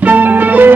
Bana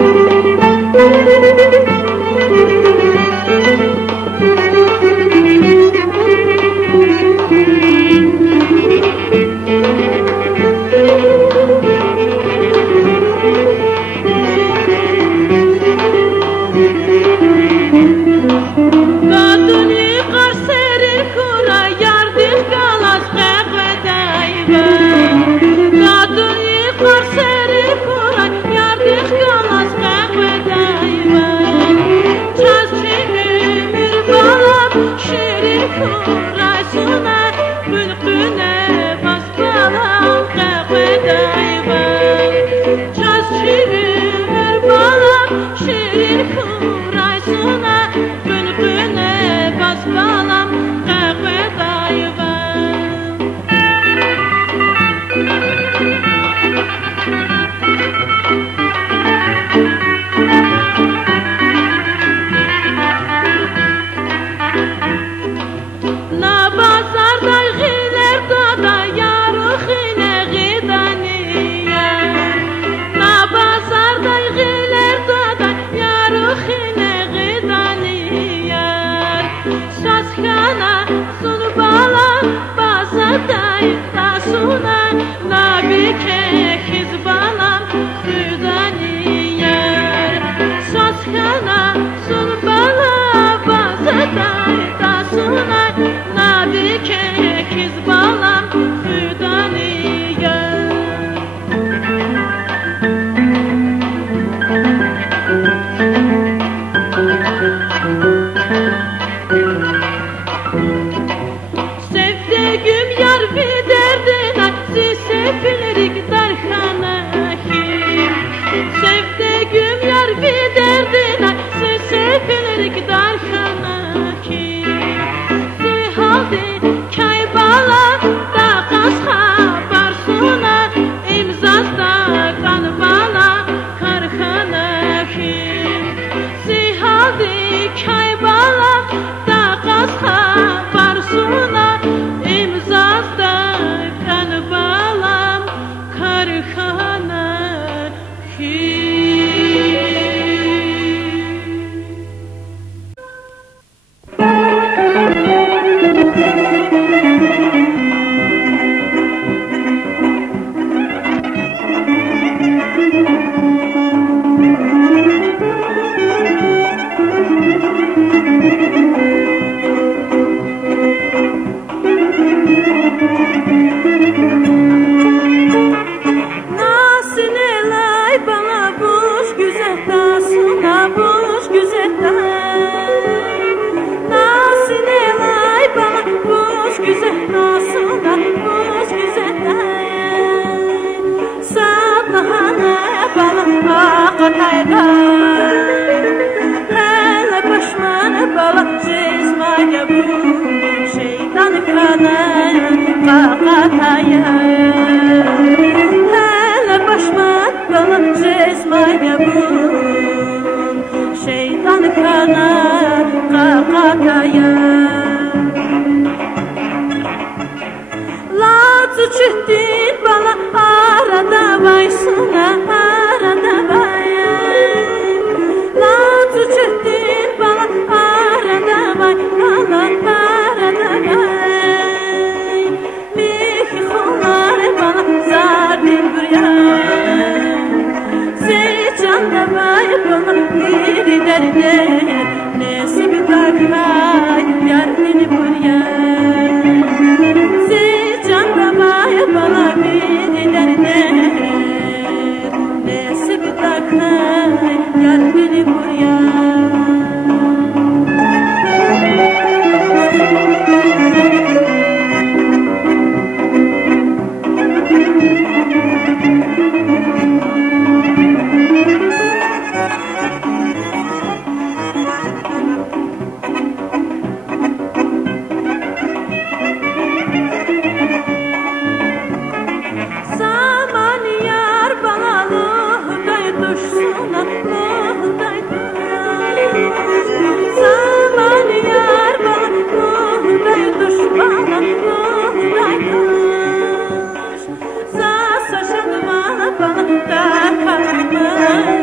da kalma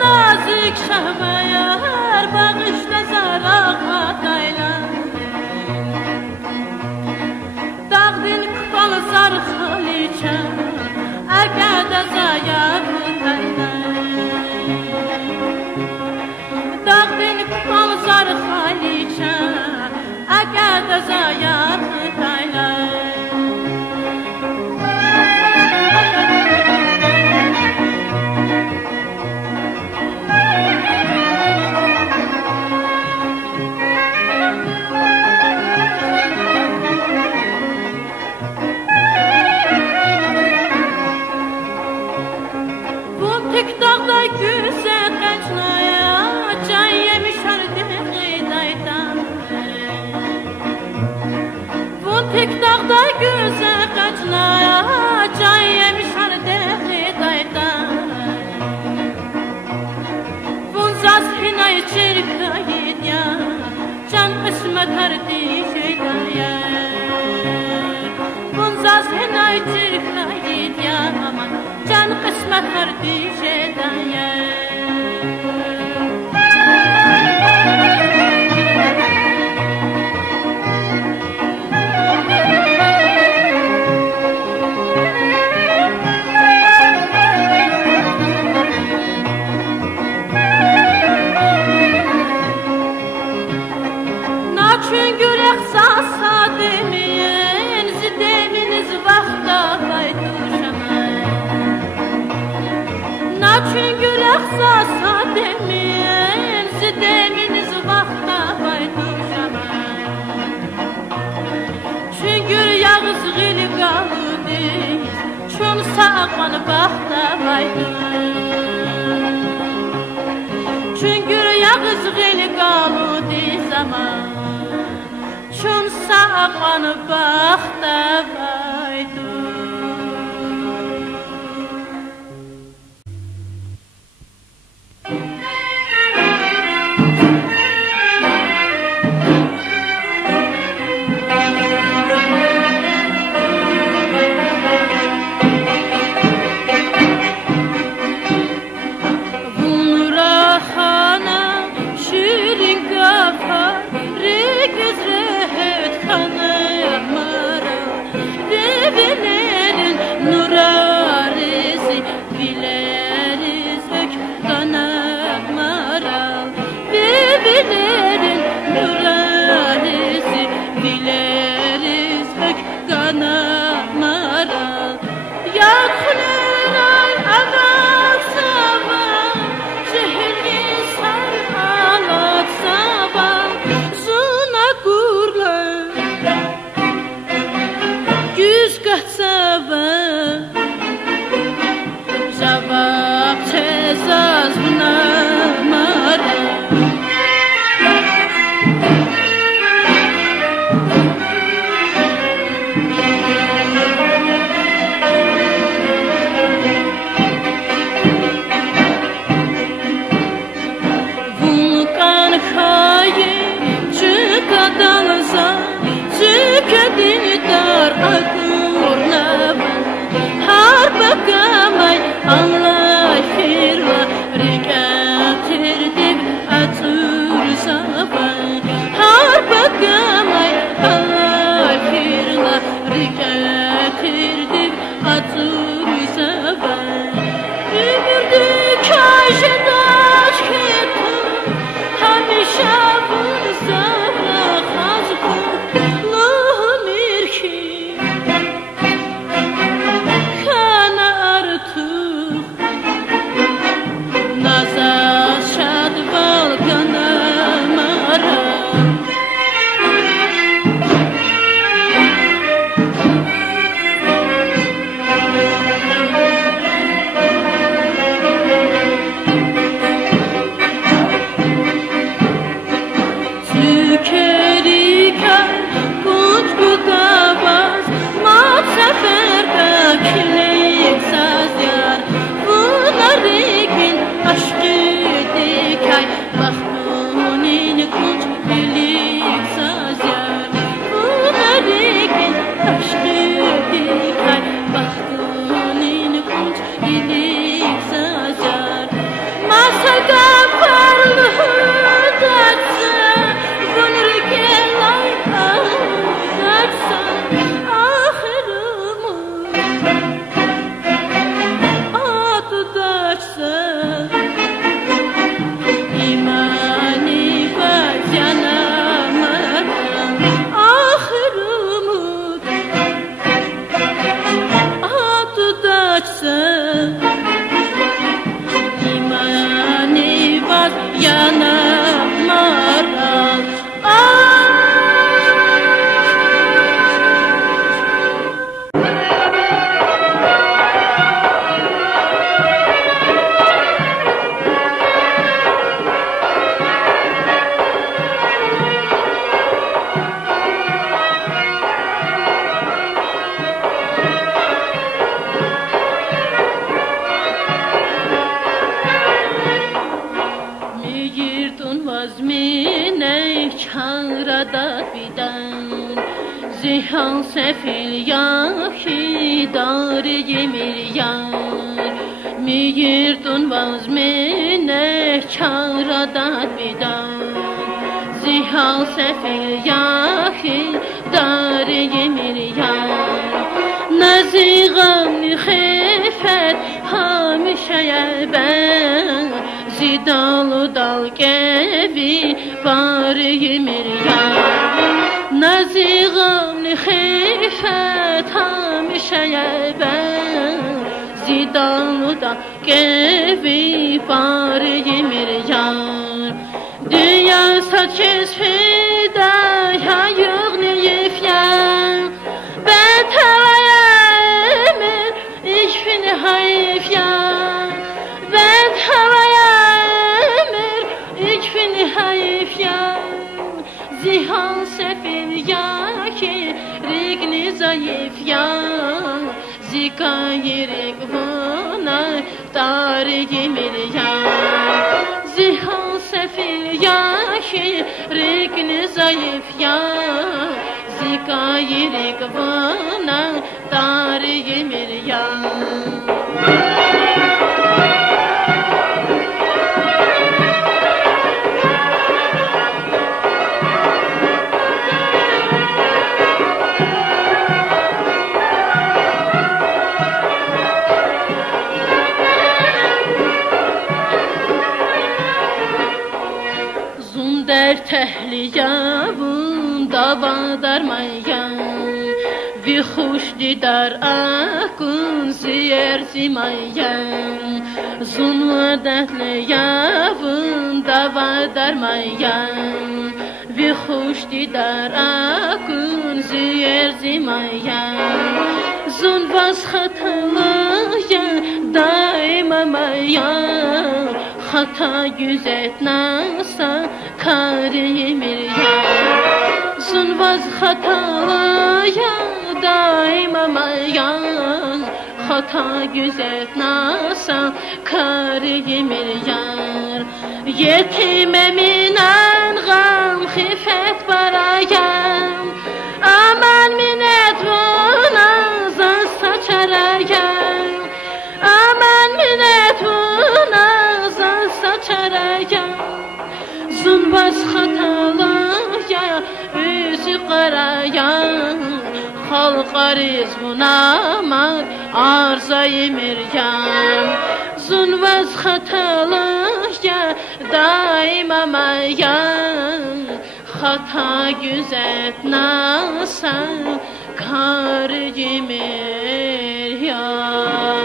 Nazik Zihan sefil yahi dari yemir yar Miyirdun vazmine çaradat bidan Zihan sefil yahi dari yemir yar Naziğam ni khifet hamişeye ben Zidalı dal gevi var yemir yar Naziğam ni khifet hamişeye ben Zidalı dal gevi var yemir yar Dünya saçız fidaya yığnıyıf yan Ben tavaya emir ikfini hayif yan Ben tavaya emir ikfini hayif yan Zihan sefil ya ki rigni zayıf yan Zika yirik buna tari yemir yan Zihan sefil ya ki rigni zayıf yan Zika yirik buna tari yemir yan Der tehliyavun dava darmayan Vi hoş didar akun siyer zimayan Zunva dehliyavun dava darmayan Vi hoş didar akun siyer zimayan Zunvas hatalıya daima mayan Hata güzet nasa kar yemir yan Zunvaz hataya daima mayan Hata güzet nasa kar yemir yar Yetime minen gam khifet barayan Aman minet vuna zan saçarayan Aman minet vuna zan saçarayan Zunbaz hatalaya yüzü karayan Halka rizmunamat arza yemir yan Zunbaz hatalaya daima mayan Hata güzet nasa kar yemir yan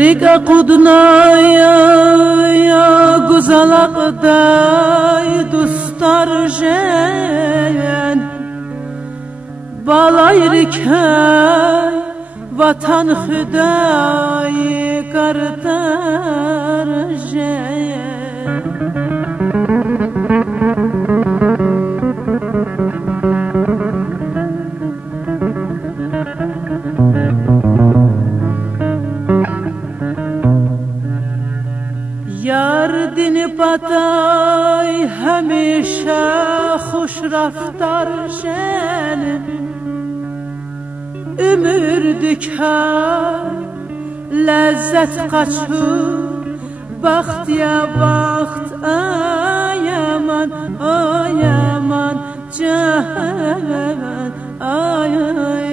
Rika kudnaya ya guzalaqday dustar jen Balay rikay vatan hüday kartar jen Yar dini patay hamisha خوش رفتار شن ömür diker lezzet kaçır baxt ya baxt ay aman can ay ay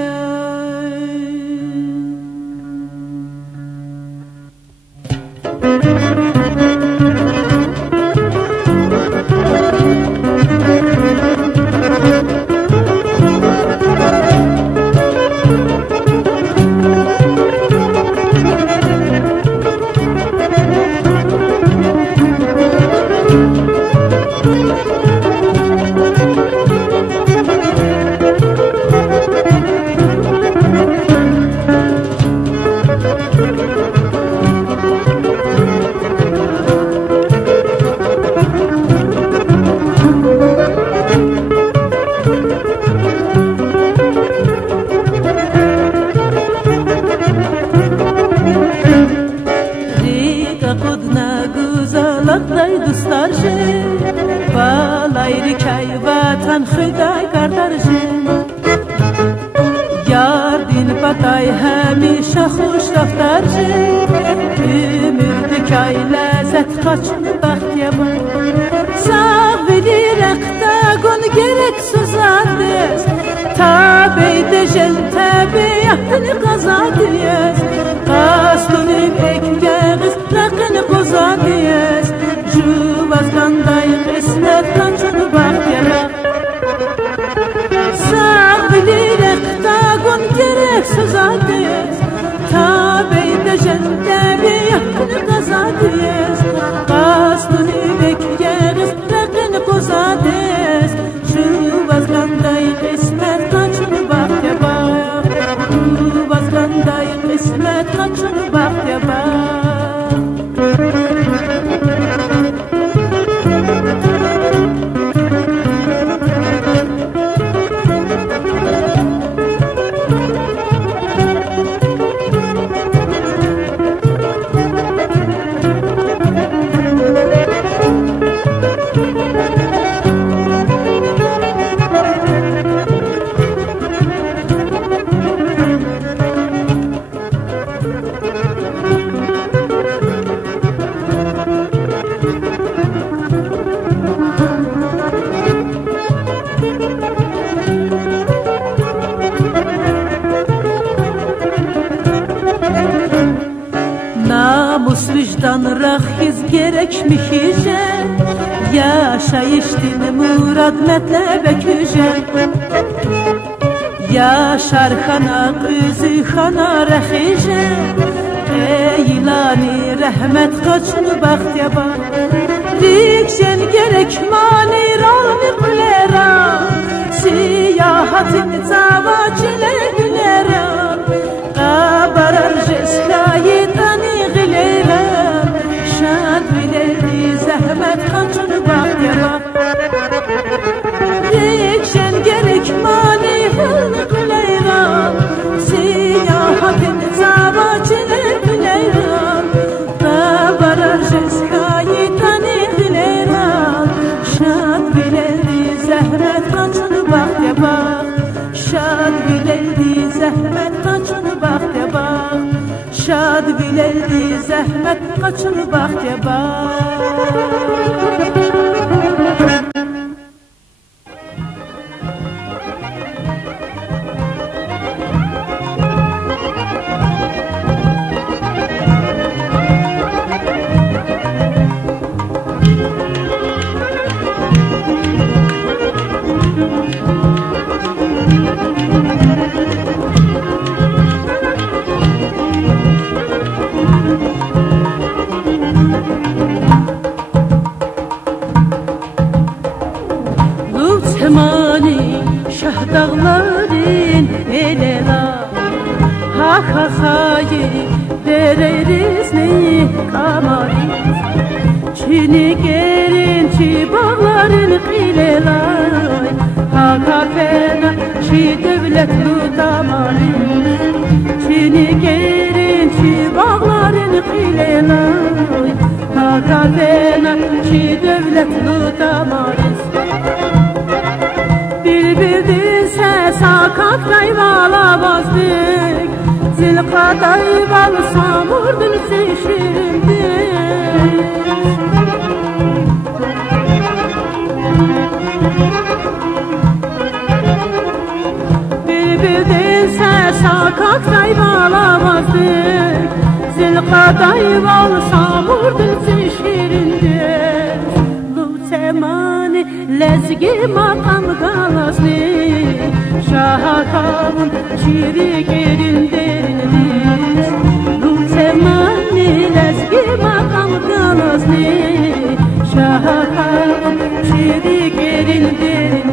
şahım çirik erindir.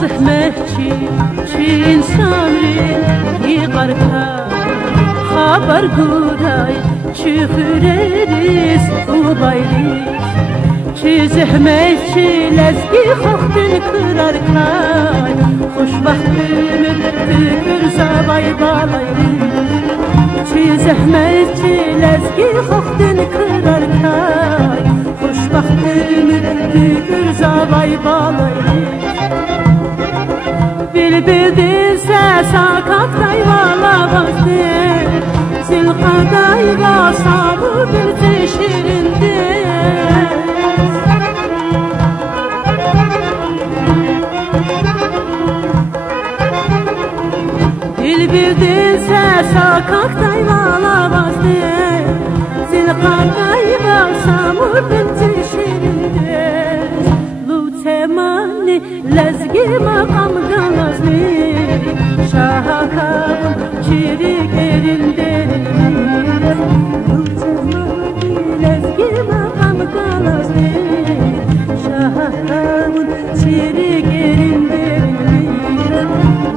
Zəhmətçi, çin samri, yığarqa, xabar quray, çıxır eriz, ubayriz. Çi zəhmətçi, ləzgi xoxdun qırar qay, xoşbaxt ümid, tükür zavay balayriz. Çi zəhmətçi, ləzgi xoxdun qırar qay, xoşbaxt ümid, tükür zavay balayriz. Bilbildin səsakat qayvala bazdı, Zilqadayva sabı bildi şirindir. Bilbildin səsakat qayvala bazdı, Zilqadayva sabı bildi şirindir. Lutemani lezgi makam galazmi, şahakabım çirik erindir. Lutemani lezgi makam galazmi, şahakabım çirik erindir.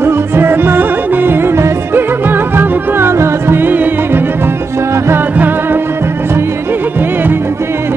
Lutemani lezgi makam galazmi, şahakabım çirik erindir.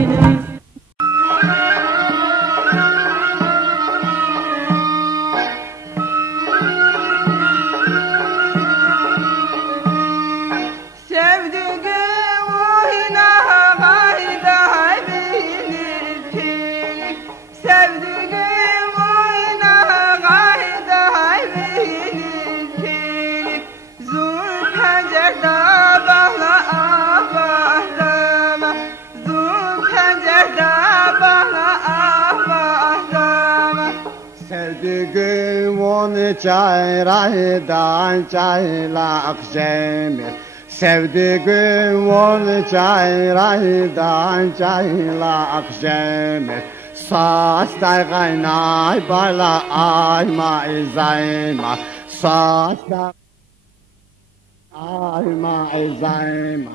Sevdiğim onu çayraydan çaylak zemir. Sevdiğim onu çayraydan çaylak zemir. Saçlar kaynay bala ayma izayma. Saçlar ayma izayma.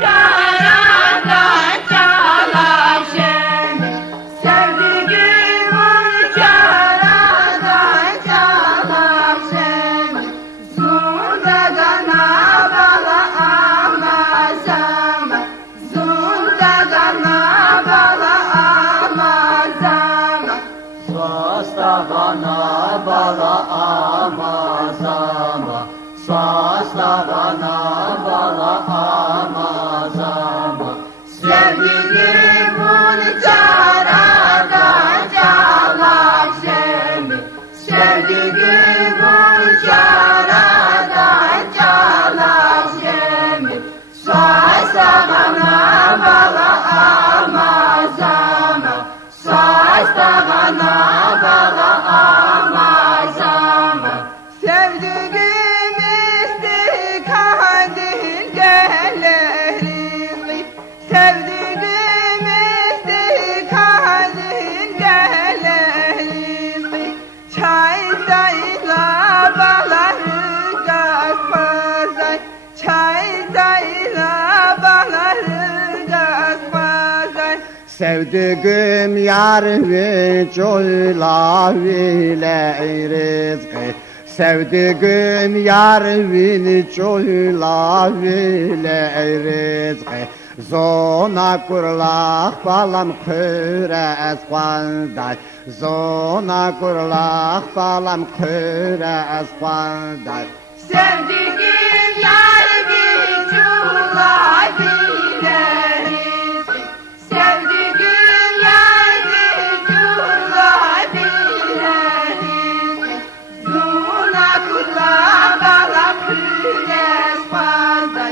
Çayradan çalak zemir. Sevdiğim onu çayradan çalak zemir. Zunda gana bala amazama. Zunda gana bala amazama. Sasta bana bala amazama. Sasta bana bala amazama. Sevdiğim onu çayradan çalak zemir. Sevdiğim onu çayradan çalak zemir. Saysa bana bala amazama. Saysa bana bala amazama. Sevdiğim istikadil gelerizli. Sevdiğim istikadil gelerizli. Çaydayla baları gazmazay. Çaydayla baları gazmazay. Sevdiğim yar ve çoyla vile rizqi. Sevdiğim yar ve çoyla vile rizqi. Zona kurlaq balam qıra asqanday. Zona kurlaq balam qıra asqanday. Sevdiğim yar bir çulay bileriz. Sevdiğim yar bir çulay bileriz. Zuna kula bala püles fazla.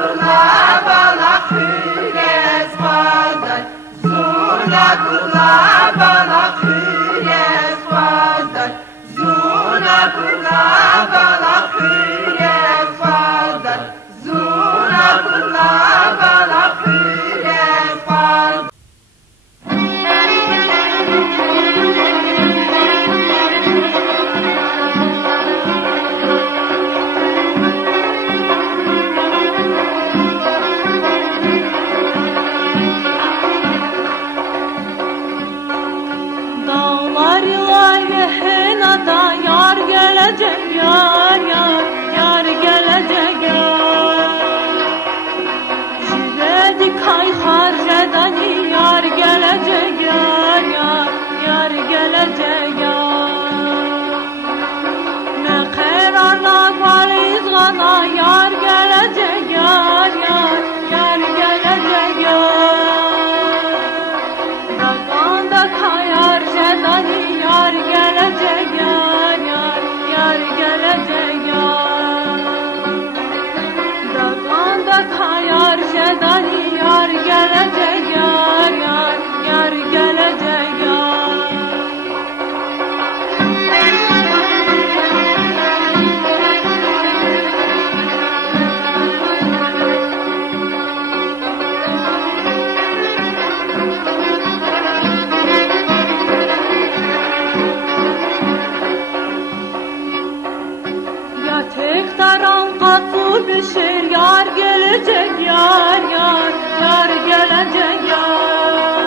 kula bala hüres vazday Zuna kula bala hüres vazday Zuna kula bala hüres vazday Zuna kula bala hüres vazday Dağlar ilahi henada yar gelecek yar yar yar gelecek yar Jivedi kay harcedani yar gelecek yar yar yar gelecek yar Ne kararla valiz gana yar gelecek yar yar yar gelecek yar Raganda kayar jedani yar gelecek yar yar yar gelecek yar Raganda kayar jedani yar gelecek yar yar yar gelecek yar Ya tek taran katı bişir yar gelecek yar yar yar gelecek yar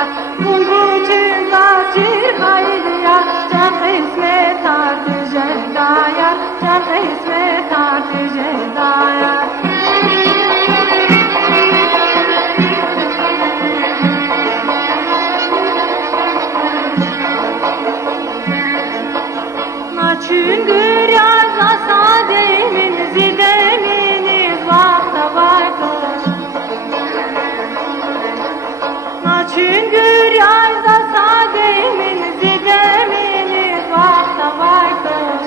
hayat. Bunun için tacir hayriya, can kısmet artı cedaya, can kısmet artı cedaya. Çünkü yazda sademiniz deminiz vakta baykuş. Çünkü yazda sademiniz deminiz vakta baykuş.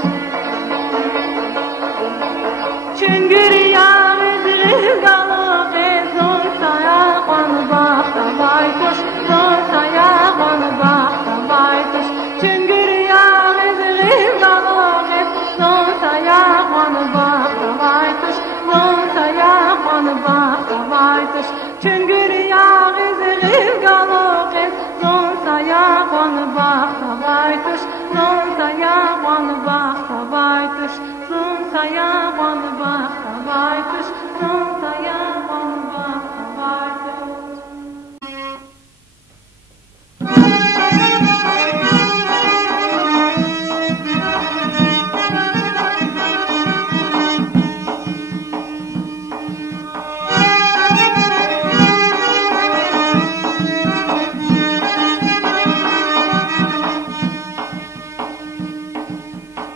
Çünkü yağız rızgalık ezun saya konu vakta baykuş. Zon saya konu vakta baykuş. Çünkü yağız rızgalık ezun saya konu vakta baykuş. Zon saya konu vakta baykuş. Çünkü yağız rızgalık ezun saya konu vakta baykuş. Zon saya konu vakta baykuş. Zon saya konu vakta baykuş. Zon saya konu vakta baykuş.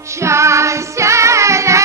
Şansele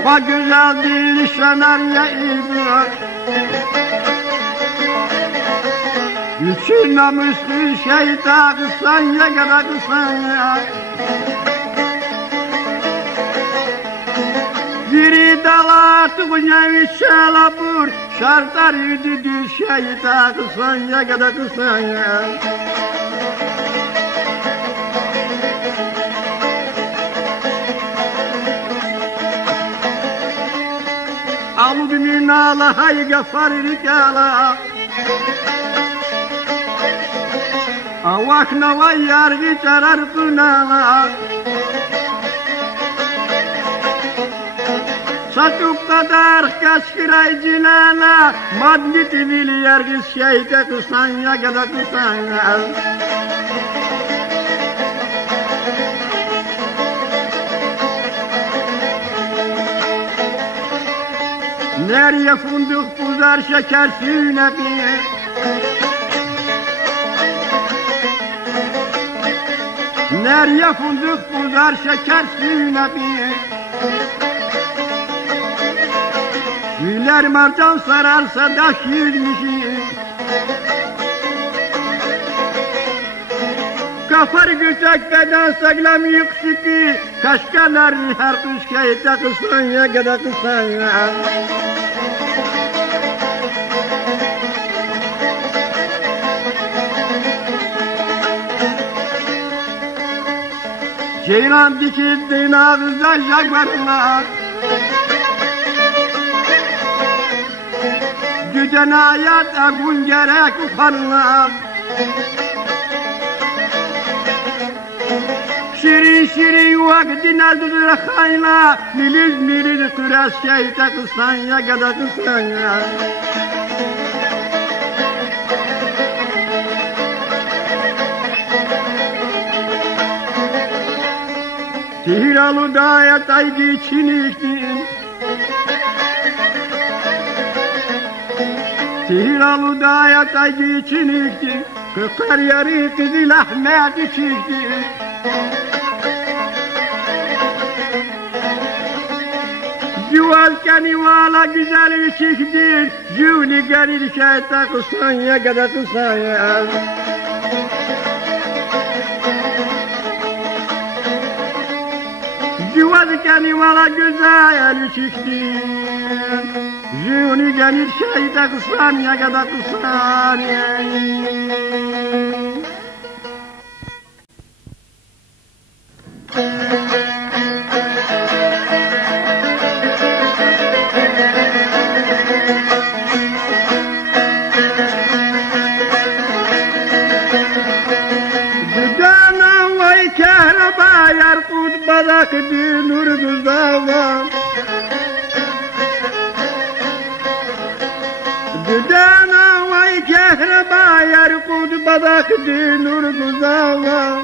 Ufa güzeldir senarya ibret. Üçün namuslu şeyda kısan ya kadar kısan ya. Biri dalatı kunyavi şalabur, şartar yüdüdü şeyda kısan ya kadar kısan ya. Alu biminala hay gafarik ala. Avak nava yargı çarar kınala. Satıp kadar kaskıray cinana. Madniti bil yargı şeyde kısan ya kadar kısan ya. Nereye fındık buzar şeker suyuna diye. Nereye fındık buzar şeker suyuna diye. Güller marcan sararsa daş yüzmüşüm. Kafar güçek beden sağlam yükseki. Kaşkalar her kuşkayta kısan ya kadar kısan ya. Ceylan dikildin ağızda jaguarına. Güden hayat agun gerek ufanına. Şirin şirin vaktin azdır hayla. Miliz miliz kıras şeyta kısan ya kadar kısan ya. Tihiralı dağya taydı için içtin. Tihiralı dağya taydı için içtin. Kırklar yarı Kızıl Ahmet içti. Civalken ivala güzel bir çifttir. Cüvni gelir şeyta kısan ya kadar kısan ya. Civalken ivala güzel bir çifttir. Cüvni gelir şeyta kısan ya kadar kısan ya. Badak dinur güzava. Güden avay kehreba yarkud badak dinur güzava.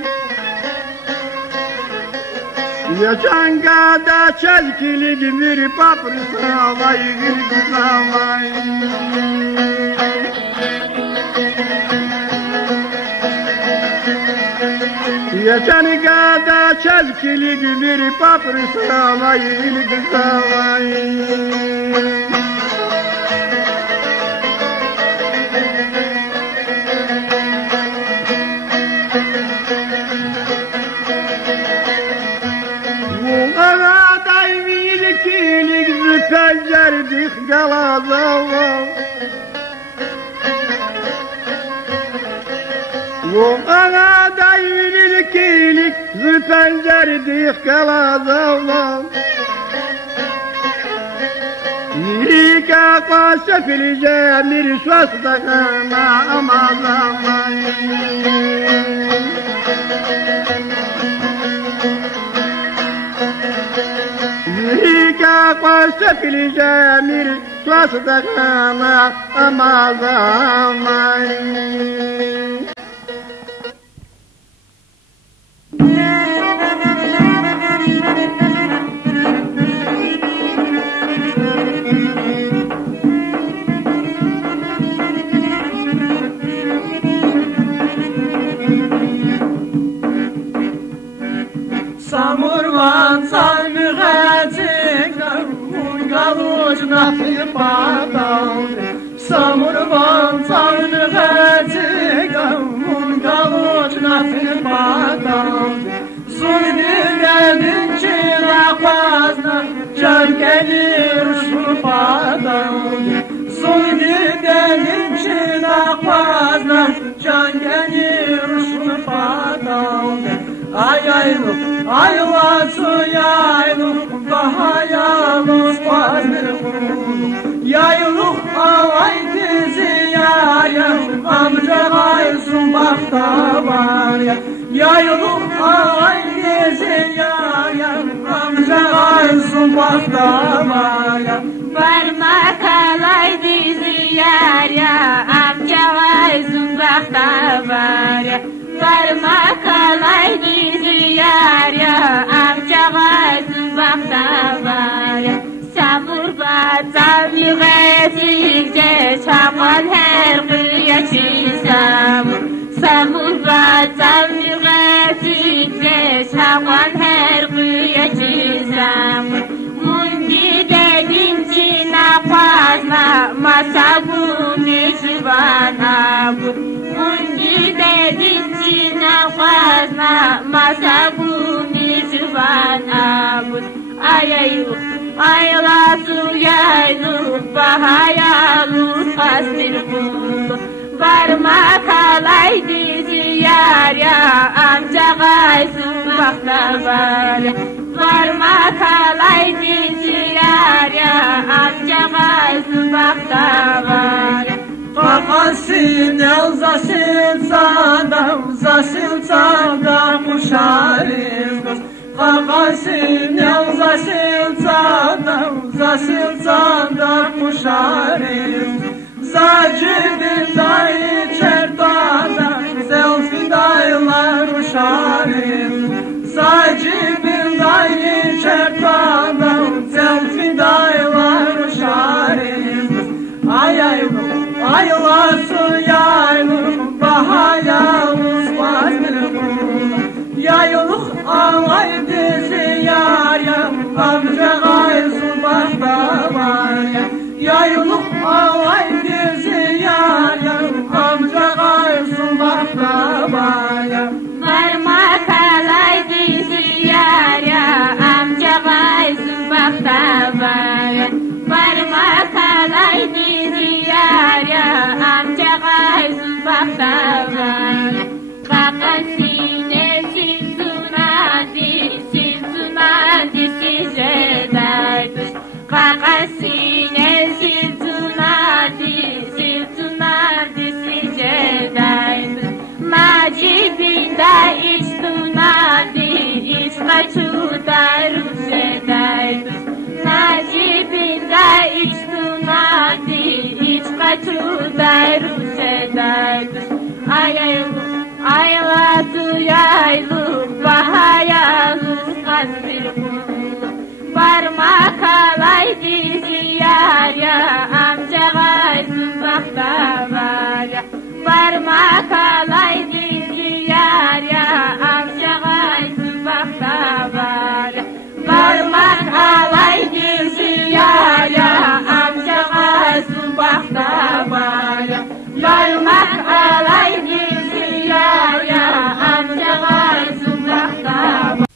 Yaşangada çelkili gibi paprisa vay güzava. Yaşan gada çelkili gibi paprisa vay güzavay. Bu ağaday vilkilik züpencerdik galazava. Bu ağaday vilkilik züpencerdik galazava. Yirika kasa filice bir swastakana amazava. Yirika kasa filice bir swastakana amazava. Samurman salmıgacık uçna filpadan Samurvan tanrı gazigam Munga uçna filpadan Zulmü geldin çina pazna Can gelir şupadan Zulmü geldin çina pazna Can gelir şupadan Ayla suyaylık bahayalus pazmırkul Yayluk alay dizi yaya Amca gaysun bakta var ya Yayluk alay dizi yaya Amca gaysun bakta var ya Parmak alay dizi yar ya Amca gaysun bakta var ya Parmak alay dizi yar ya Amca gaysun bakta var ya Sabır batal yügetikçe Çamal her kıyaçı sabır Sabır batal yügetikçe Çamal her kıyaçı sabır Mundi dedin cina pazna Masabu meşibana bu Mundi dedin cina pazna Masabu meşibana bu Ayayuk Ayla suyayluk bahayaluk kastir kulu Parmak alay dizi yar ya Amca gaysun bakta var ya Parmak alay dizi yar ya Amca gaysun bakta var ya Kakasin el zasil sada kuşarız kız Kakasin el zasil sada kuşarız Zacibin dayı çertada Zelfin dayılar uşarız Zacibin dayı çertada Zelfin dayılar uşarız Ayla suyayluk bahayalus pazmırkul Yayluk alay dizi yar ya Amca gaysun bakta var ya Yayluk alay dizi yar ya Amca gaysun bakta var ya Parmak alay dizi yar ya Amca gaysun bakta var ya Parmak alay dizi yar ya Amca gaysun bakta var ya Kakasine sintunadi size daymış Kakasine sintunadi size daymış Macibinda içtunadi iç kaçuda rüzedaymış Macibinda içtunadi iç kaçuda rüzedaymış Ayla duyayluk bahayaluk kastir kulu Parmak alay dizi yar ya Amca gaysun bakta var ya Parmak alay dizi yar ya Amca gaysun bakta var ya Parmak alay dizi yar ya Amca gaysun bakta var ya Parmak alay dizi yar ya Amca gaysun bakta var ya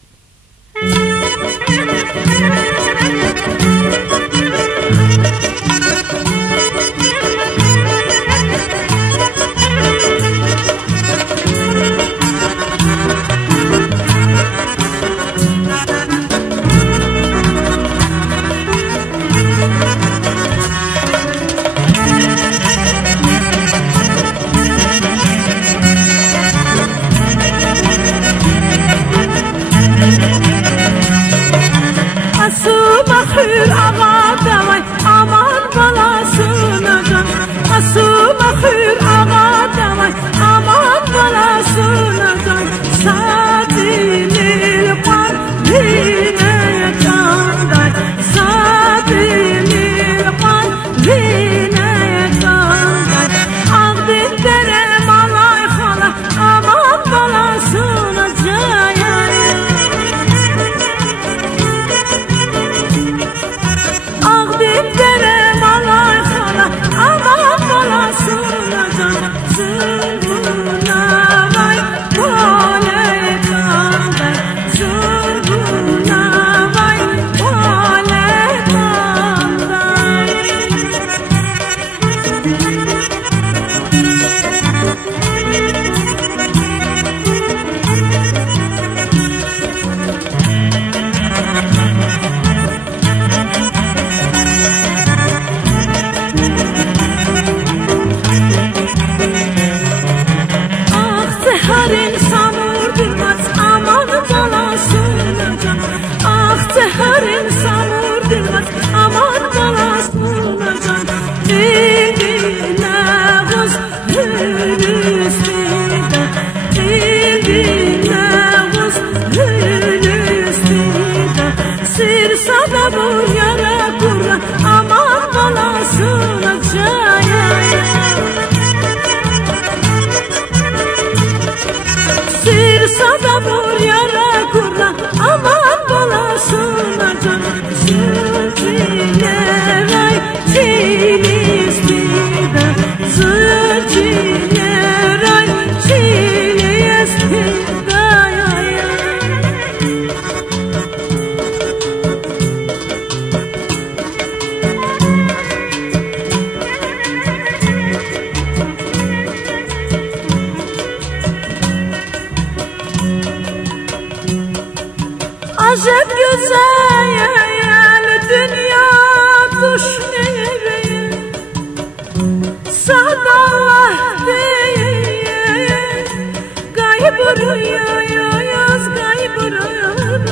Kaybırıyız, kaybırıyız.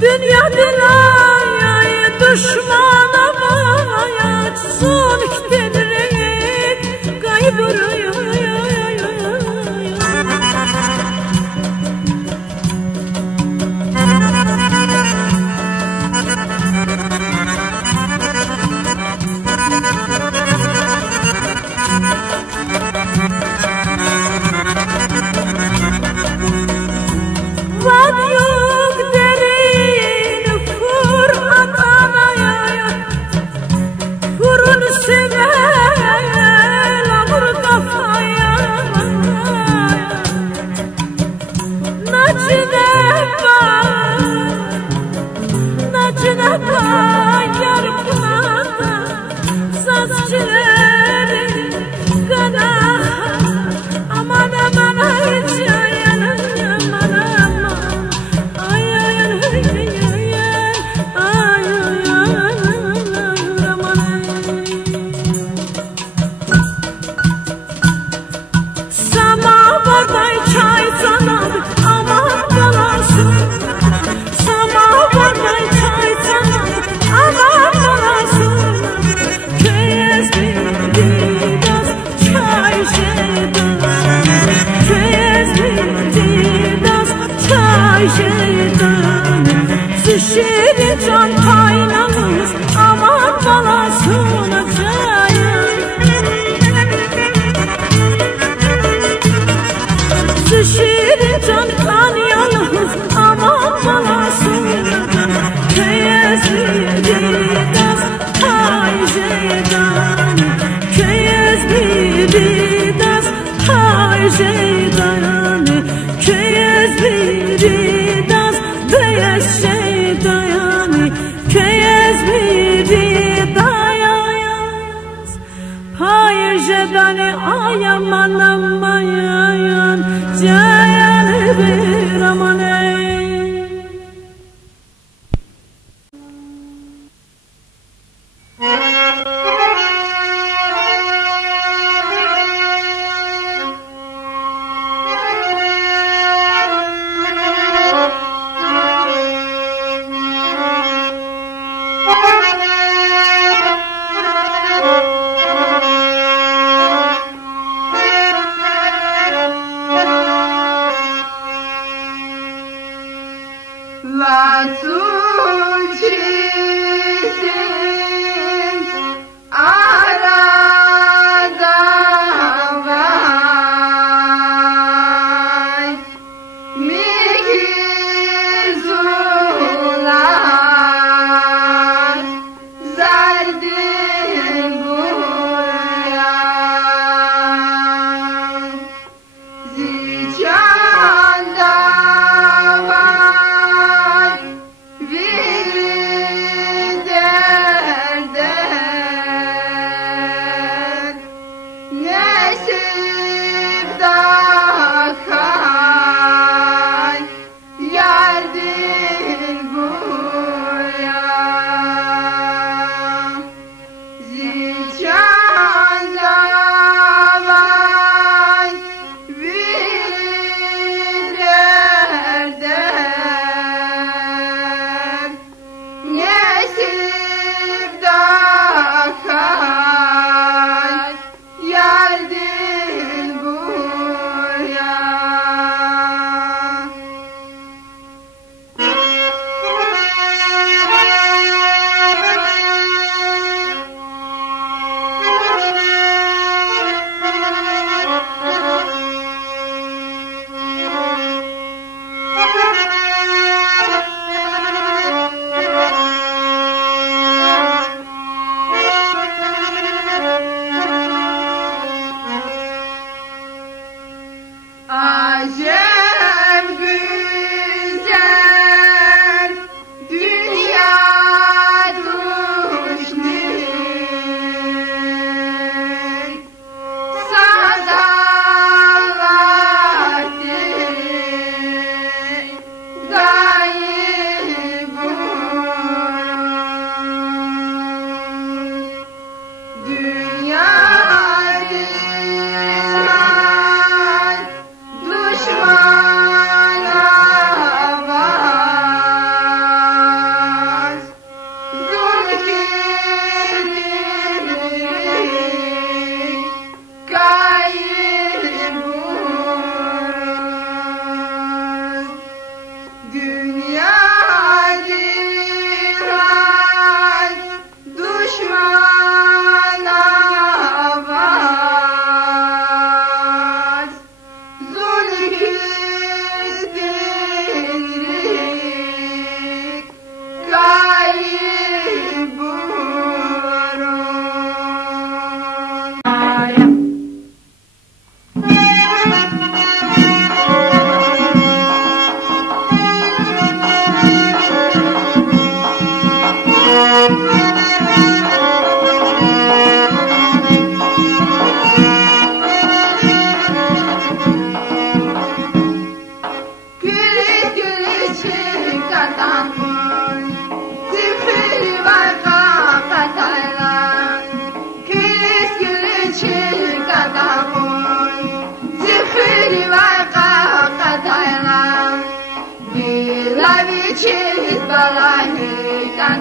Dünya dilayı düşmana mayat, sonik denirek kaybırıyız. Şirin can kaynamız aman balasına çayır. Şirin can kaynamız aman balasına keyezlidiz hayjedan. Keyezlidiz hayjedan. Keyezlidiz beyaz şeydayani, keyez biri dayayaz. Hayır jedani ayaman amayan, cayanı bir aman ey.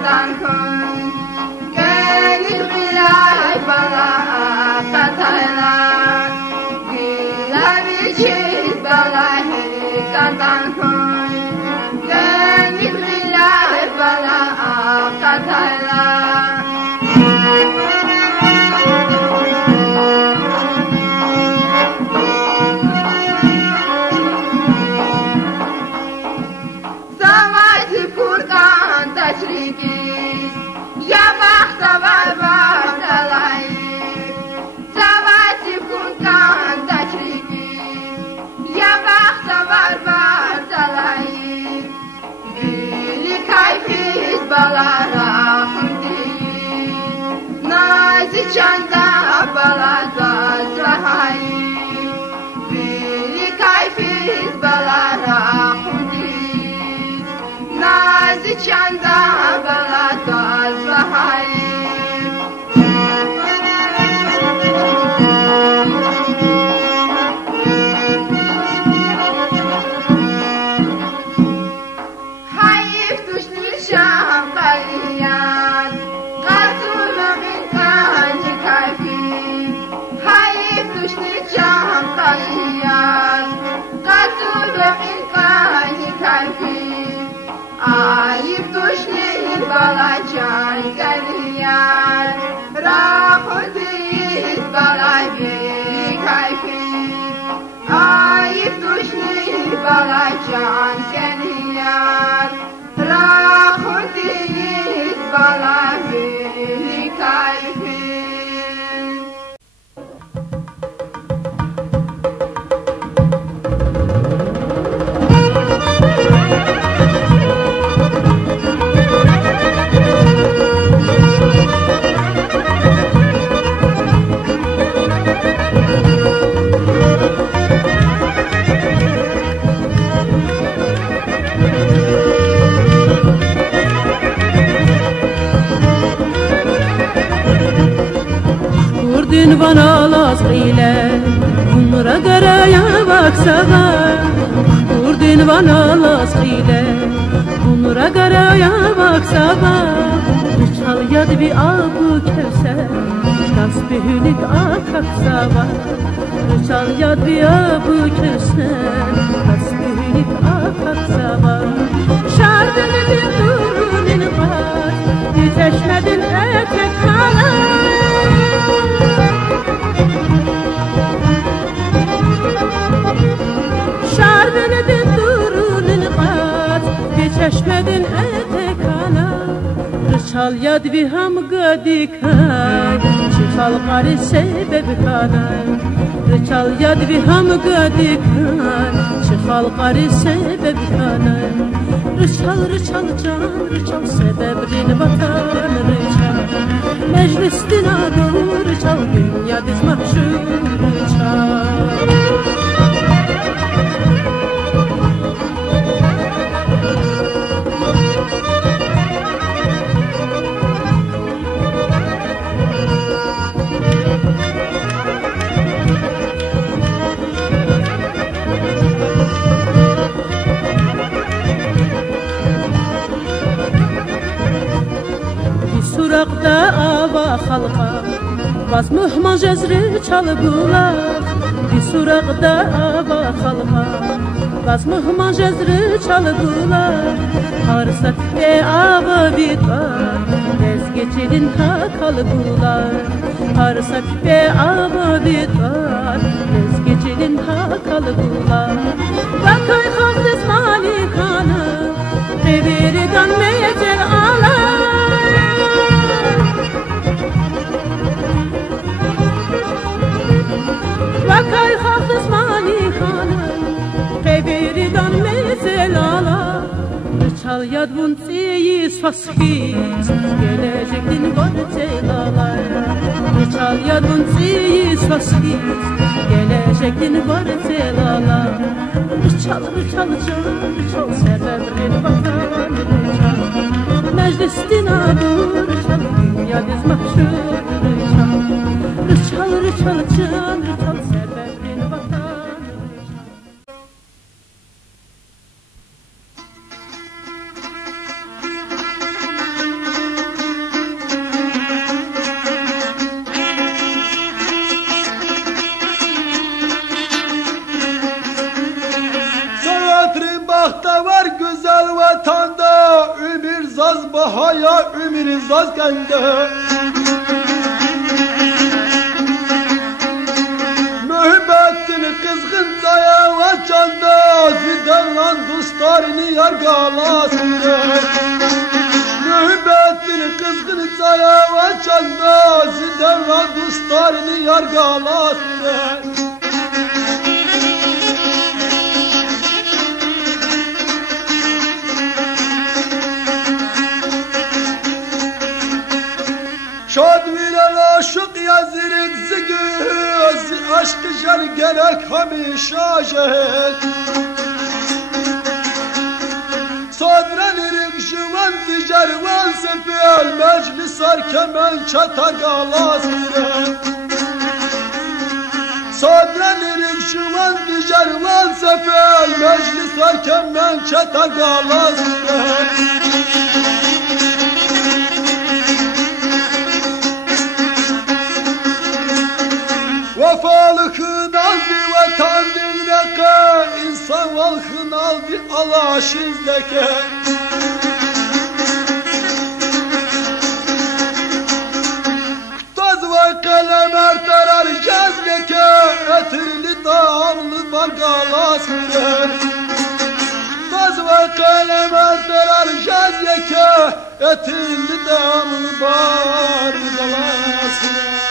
katan kun Gönül bilay bala katayla Gila biçiz bala katan kun Gönül bilay bala katayla Ya baxta var baxtalayı Zavati kunkan taçriki Ya baxta var baxtalayı Gülü kayfiz balara hundi Nazi çanda balada zahayı Gülü kayfiz balara hundi Nazi çanda balada zahayı Hayif tuşni şampaliyan Qatulun kanci kayfi Hayif tuşni şampaliyan Qatulun kanci kayfi Ayıp düşneyir balacan geliyan Rahudiyit balayı kayfi Ayıp düşneyir balacan geliyan Rahudiyit balayı kayfi Bana lazgile Kumra garaya baksana Kurdin bana lazgile Kumra garaya baksana Çal yad bir abu kevser Kasbihülik akaksaba Çal yad bir abu kevser Kasbihülik akaksaba Şardınıdın durunin var Yüzeşmedin etek kalan Şardınıdın durunun qat Geçeşmedin etekana Rıçal yad viham gadikay Çıxal qari sebeb kana Rıçal yad viham gadikay Çıxal qari sebeb kana Rıçal rıçal can Rıçal sebebrin vatan Rıçal Meclistin adı Rıçal Dünya diz mahşur Rıçal Suraqda ava xalqa Baz mühman cezri çalıbula Bir suraqda ava xalqa Baz mühman cezri çalıbula Harsat ve ava vidar Tez geçidin ta kalıbula Harsat ve ava vidar Tez geçidin ta kalıbula Bakay xazız malikanı Deviridan mecel ala Vakay hafız malikanı Peveridan mezelala Rıçal yad buntiyi sashiz Gelecektin var celala Rıçal yad buntiyi sashiz Gelecektin var celala Rıçal rıçal can Rıçal sebebrin vatan Rıçal Meclistin adı Rıçal Dünya diz mahşur Rıçal Rıçal rıçal can Rıçal sebebrin vatan Rıçal hala ümini zazgende Mühibbetini kızgın dayava çanda Zidevran dostlarını yargalasın Mühibbetini kızgın dayava çanda Zidevran dostlarını yargalasın Şad viren aşık yazırık zigöz Aşkı şer gerek hamişa jehel Sadren irik şıvan dicer val sepel Meclis arkemen çatar galas viren Sadren irik şıvan dicer val sepel Meclis arkemen çatar galas viren Vefalıkın aldı vatan dinleke İnsan valkın aldı alaş izleke Kutaz ve kalem erterer cezleke Etirli dağımlı bargalas viren Kutaz ve kalem erterer cezleke Etirli dağımlı bargalas viren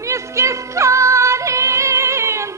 Miskis karin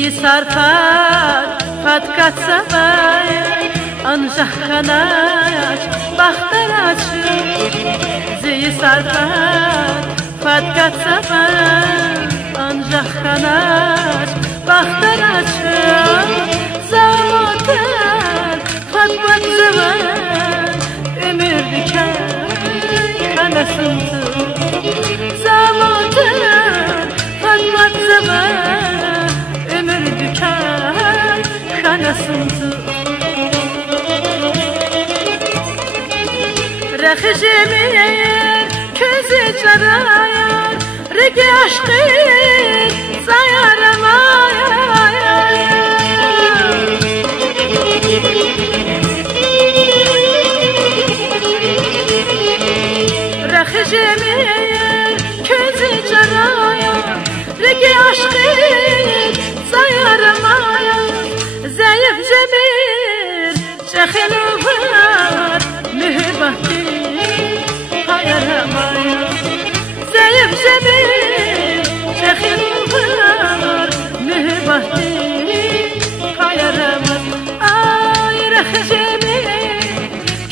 Zeyi sarfat fatkat sabay ancak kanaç baktar açır Zeyi sarfat fatkat sabay ancak kanaç baktar açır Zamotar fatkat sabay ömür diken kanasındı Zamotar fatkat sabay ömür diken kanasındı Rəxişemir, közü çarayar, rəgi aşkı sayaramayar Rəxişemir, közü çarayar, rəgi aşkı sayaramayar Zəyif cemir, çəxili var, mühibbatı Zeyif cemil, çəxil var, mühibbatı kayaramaz Ay rəx cemil,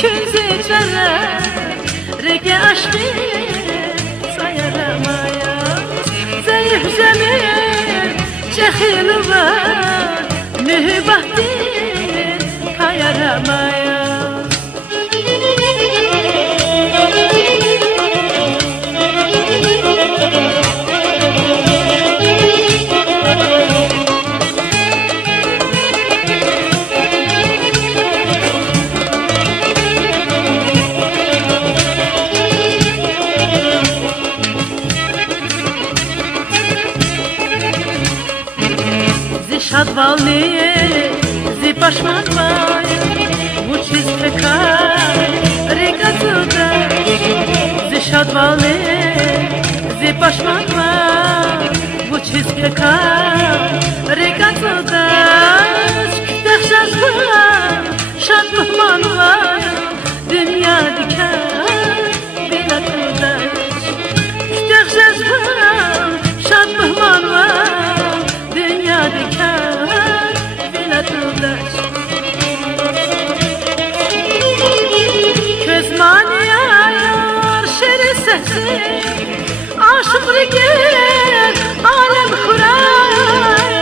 küzü çərər, rəgi aşkı sayaramayaz Zeyif cemil, çəxil var, mühibbatı kayaramaz Шадвалные, зи пашманвая, учись пекай, река туда. Зи шадвалные, зи пашманвая, учись пекай, река туда. Шкитах шадвалая, шадвалая, dünya diken bila tуда. Şkitах şadvалая, şadvалая, dünya diken bila tulaş Közmani ayar şeri sesi Aşık rigel alem huray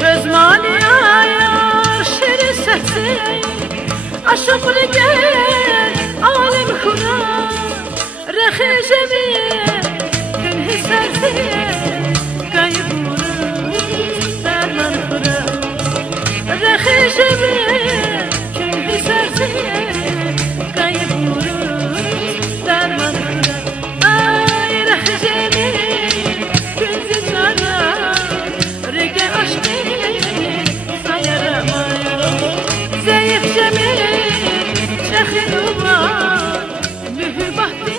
Közmani ayar şeri sesi Aşık rigel alem huray Rəxişemir, günhi sərdir, qayıbur, dərman xurar Rəxişemir, günhi sərdir, qayıbur, dərman xurar Ay rəxişemir, günzi çarar, rəgə aşkı sayaramayar Zəyif cəmir, çəxil var, mühibbatı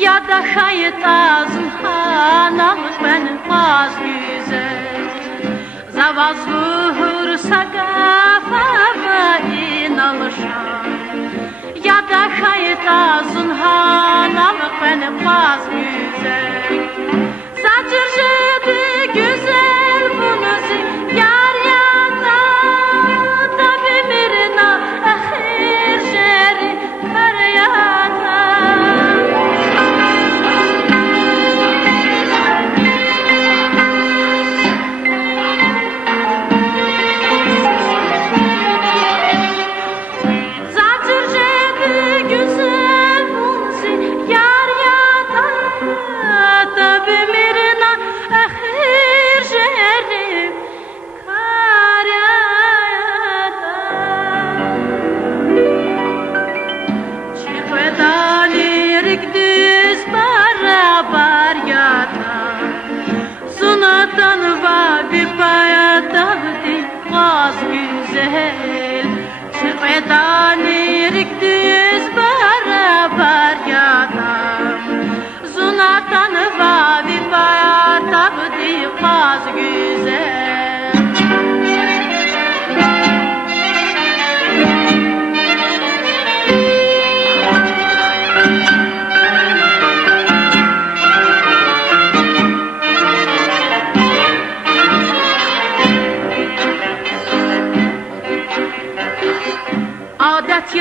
Ya da şayet ağzım hanalık benim az güzel Zavazlı hırsa kafama inalışam Ya da şayet ağzın hanalık benim az güzel Saçırcıdı güzel bunuzu yar yana Tabi mirina ahir şeri feryana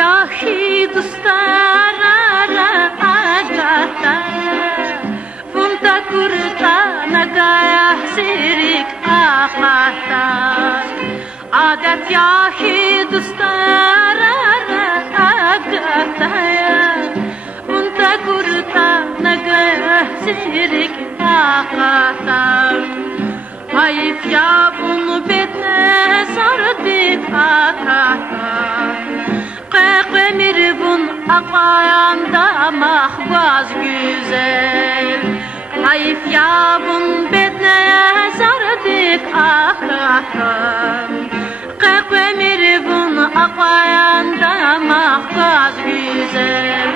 yahi dostara agata Bunta kurta nagaya sirik ahmata Adet yahi dostara agata Bunta kurta nagaya sirik ahmata Hayıf ya bunu bete sardık akata Qeqemir bun aqayanda mahvaz güzel Hayıf ya bun bete sardık akata Qeqemir bun aqayanda mahvaz güzel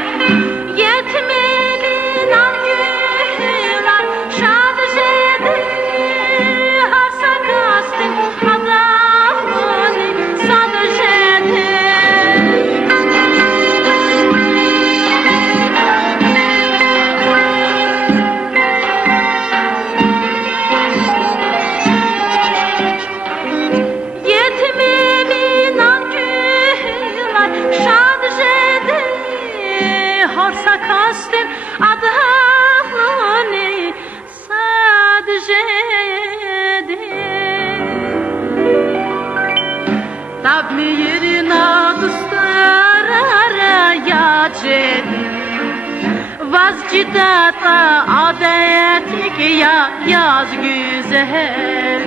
Yetmenin angülar şad jedi Vazcidata adetlik ya yaz güzel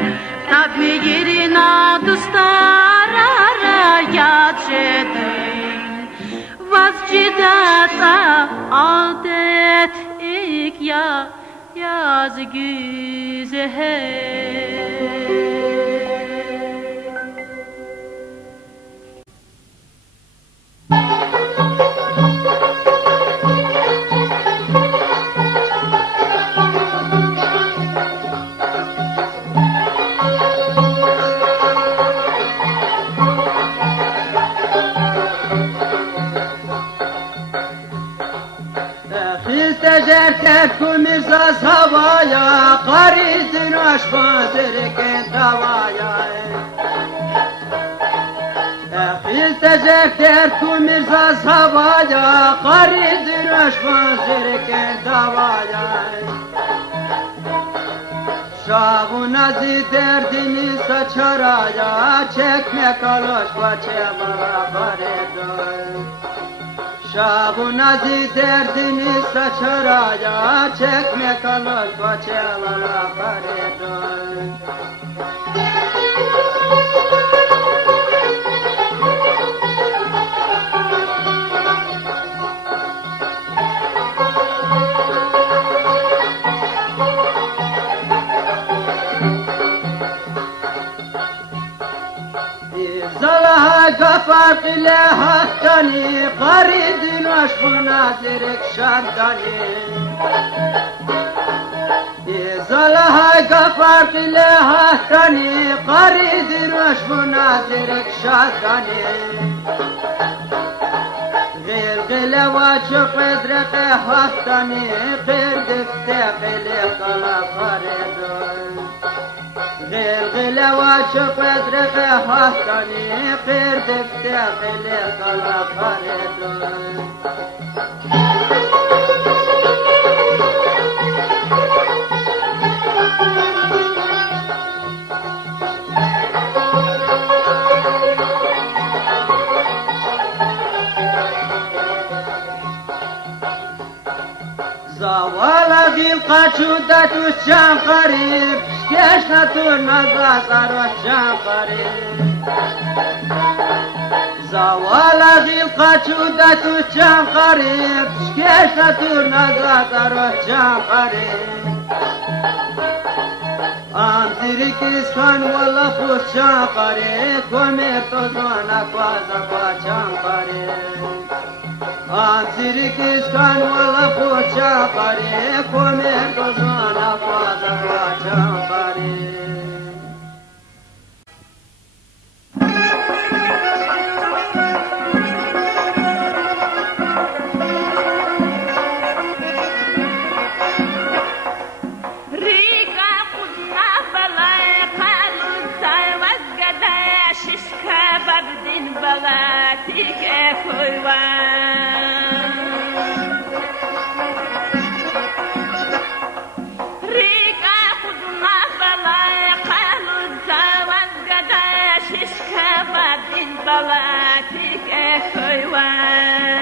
Tabi yerine dostara yacedin Vazcidata adetlik ya yaz güzel Terku mirza savaya Qarizin aşfazirken davaya İstecek terku mirza savaya Qarizin aşfazirken davaya Şahun azi derdini saçaraya Çekme kaloş paçalara karedoy Şahun azi derdini saçaraya Çekme kalır paçalara karedoy Gafar ile hattani Qaridin aşkına zirek şaddani Zalaha gafar ile hattani Qaridin aşkına zirek şaddani Gilgile vaçık edreke hattani Qirdifte qili qala qaridun Gilgile vaçık edreke hattani Qirdifte qili qala qaridun Zavala gil qaçuda tuşcan qarib Şkeşna turna gazar şan qarib Zavala gil qaçuda tuşcan qarib Şkeşna turna gazar şan qarib Antirik iskan wala fuşcan qarib Komer tozona kwaza kwaçan qarib Antirik iskan wala fuşcan qarib Komer tozona kwaza kwaçan qarib Balatik ekoy balatik ekoyvan.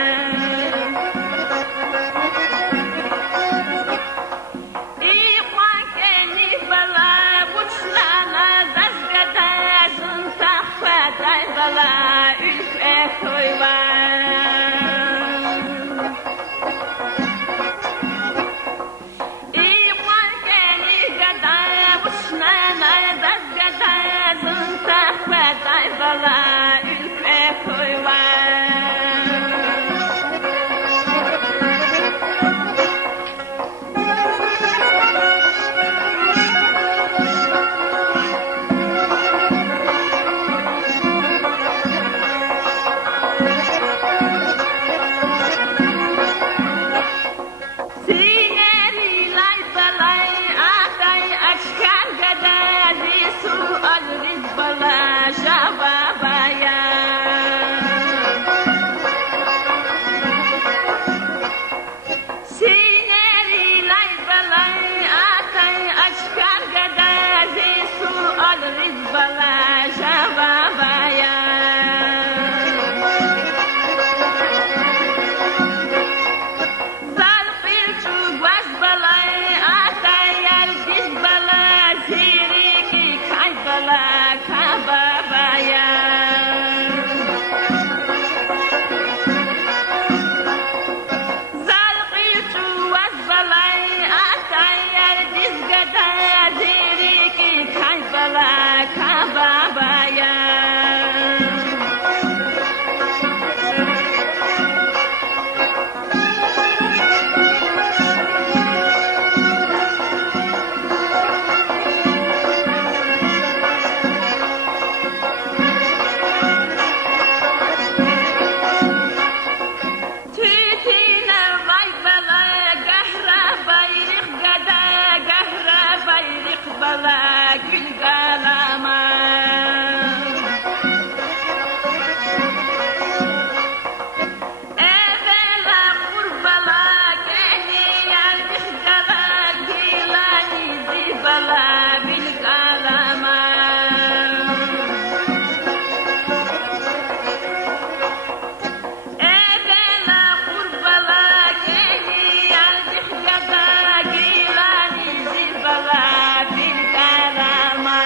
İkwan keni bala uçlana dazgada zunta faday bala ülk ekoyvan. İkwan keni gada uçlana dazgada zunta faday bala ülk ekoyvan. Sineri lay balay atay açkan gadari su alriz bala şababaya. Sineri lay balay atay açkan gadari su alriz bala şababaya. Zalqil çugwas balay atayal diz bala ziriki kay bala kababaya. Zalqil çugwas balay atayal diz gada ziriki kay bala kababaya. Tütine vay bala gahra bayrik gada gahra bayrik bala gül galama. Evvela kurbala geni yargıç gala gilani zibala bil galama. Evvela kurbala geni yargıç gala gilani zibala bil galama.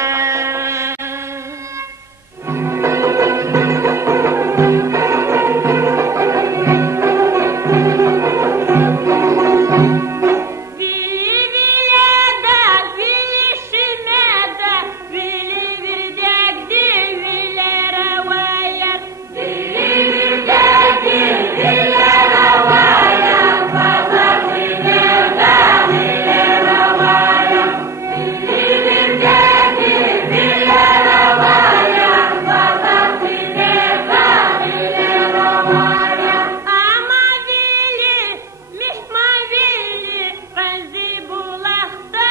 Vili vileda, vili şimeda, vili virdekdi, vilera vayar. Vili virdekdi, vilera vayar, pazar vileda, vilera vayar. Vili virdekdi, vilera vayar, pazar vileda, vilera vayar. Ama vili, mihma vili, benzi bulakta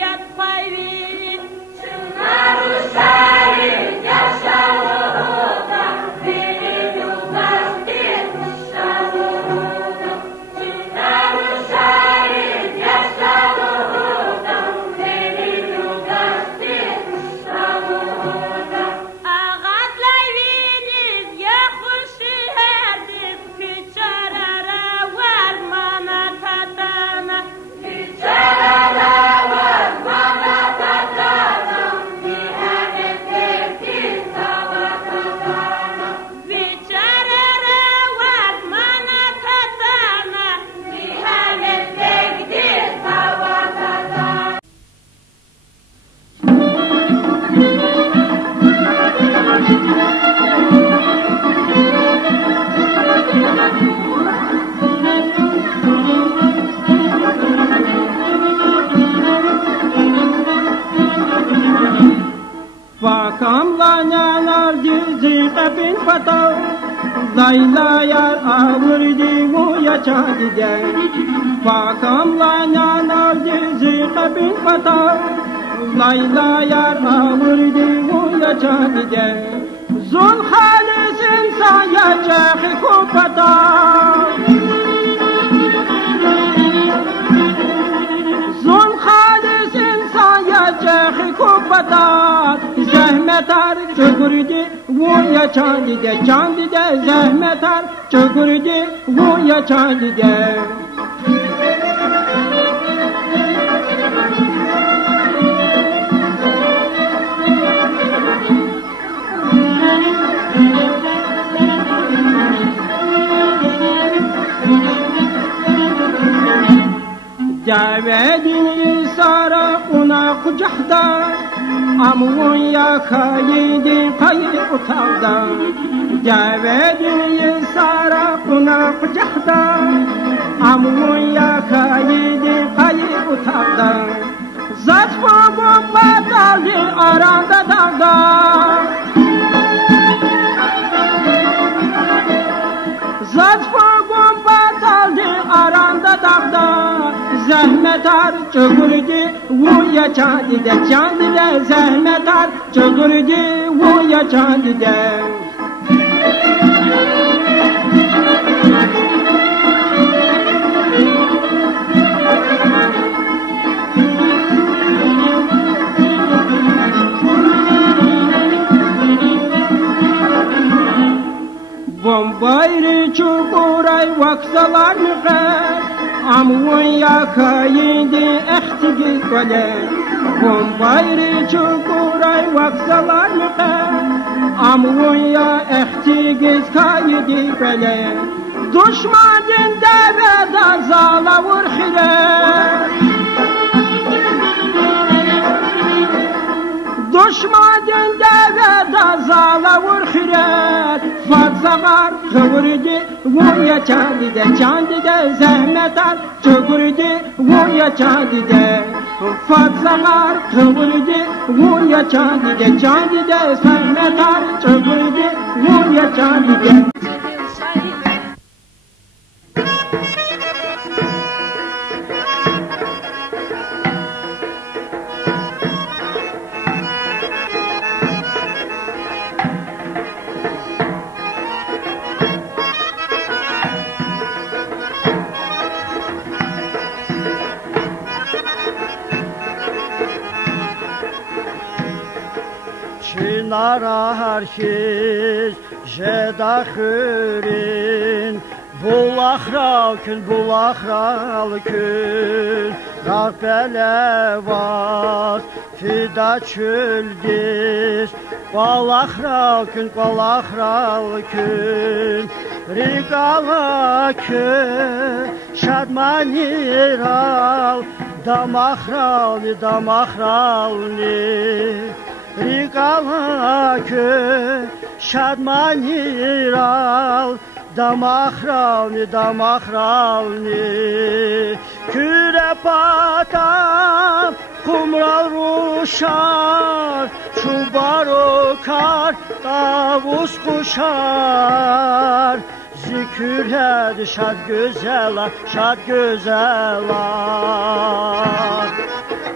yatpay vili. Çınar uşarı, yaşalıda, vili dubastir uşalıda. Çınar uşarı, yaşalıda, vili dubastir uşalıda. Ağatlay viliz, yakışı herdiz, küçarara var mana tatana. Küçarara var mana tatana, nihanet verdiz hava tatana. Küçarara var mana tatana, nihanet verdiz hava tatana. Vakamlanyalar dizi kapin patav, laylayar avurdi muyaça gider. Vakamlanyalar dizi kapin patav, laylayar avurdi muyaça gider. Zul halis insan yaşa kupata. Zul halis insan yaşa kupata. zahmetar çökürdü Vuya Candide Candide zahmetar çökürdü Vuya Candide Davedini sara ona kucakta Amun ya kaydı kayı otağda Davedini sara ona kucakta Amun ya kaydı kayı otağda Zat bomba daldı aranda dağda Zat bomba daldı aranda dağda Zahmetar çökürdü Vuya Candide Candide zahmetar çökürdü Vuya Candide Bombayri çukuray vaksalar mıkar Amun ya kaydı ehtigi kole Bombayri çukuray vaksalar mıkar Amun ya ehtigi kaydı kole Düşmanın deveda zala vurkhire Düşmanın deveda zala vurkhire Fatsagar kıvırdı Vuya Candide Candide zahmetar çökürdü Vuya Candide Fatsagar kıvırdı Vuya Candide Candide zahmetar çökürdü Vuya Candide Çınara herkes jedakhrin Bulakral kün Rahbelevaz fida çöldis Balakral kün Rigala kün Şadmaniral Damakral Rigala kün Şadmaniral Damakral Küre patam kumral ruşar Çubar okar davuz kuşar Zikür hedi şad güzeler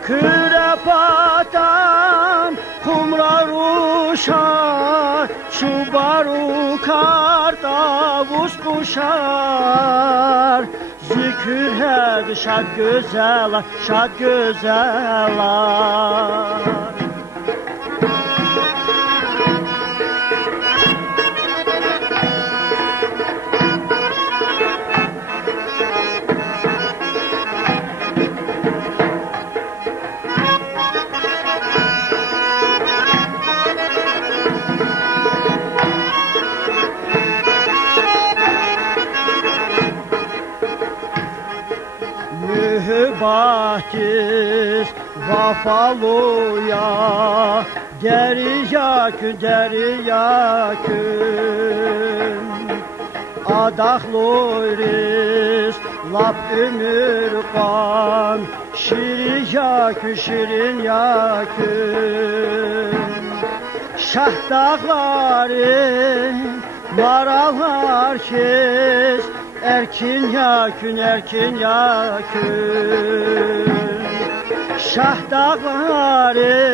Küre patam kumral ruşar Çubar okar davuz kuşar Zikür hedi şad güzeler Mühibatiz vafaluya Deriya kün Adakloyriz lap ömür kan Şirin yakın Şah dağları maralar kes Erkin yakın Şah dağların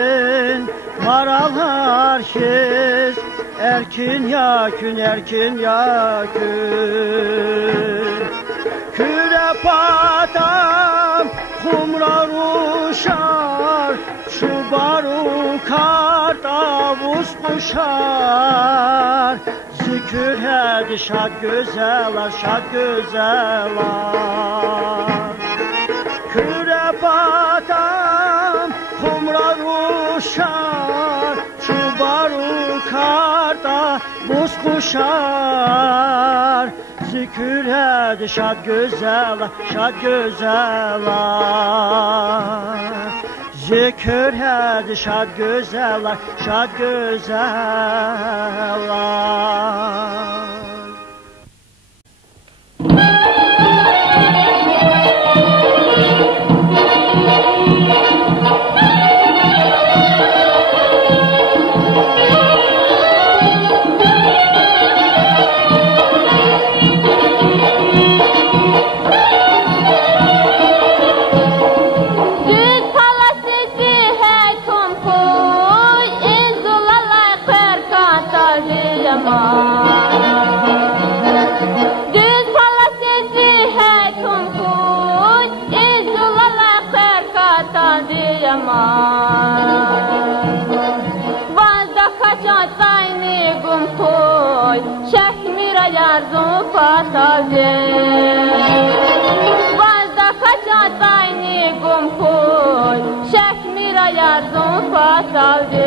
maralar kes Erkin yakın Küre patam kumrar uşar Şu barukar kuşar. Zikir hedi şad güzeller, şad güzeller. Kürep adam kumrar uşar, çubaru karda buz kuşar. Zikir hedi şad güzeller, şad güzeller. Zikir hedi şad güzeller, şad güzeller. Vazda kaçan tayni gum koy, şekmira yarzun fasaldi.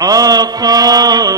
Akar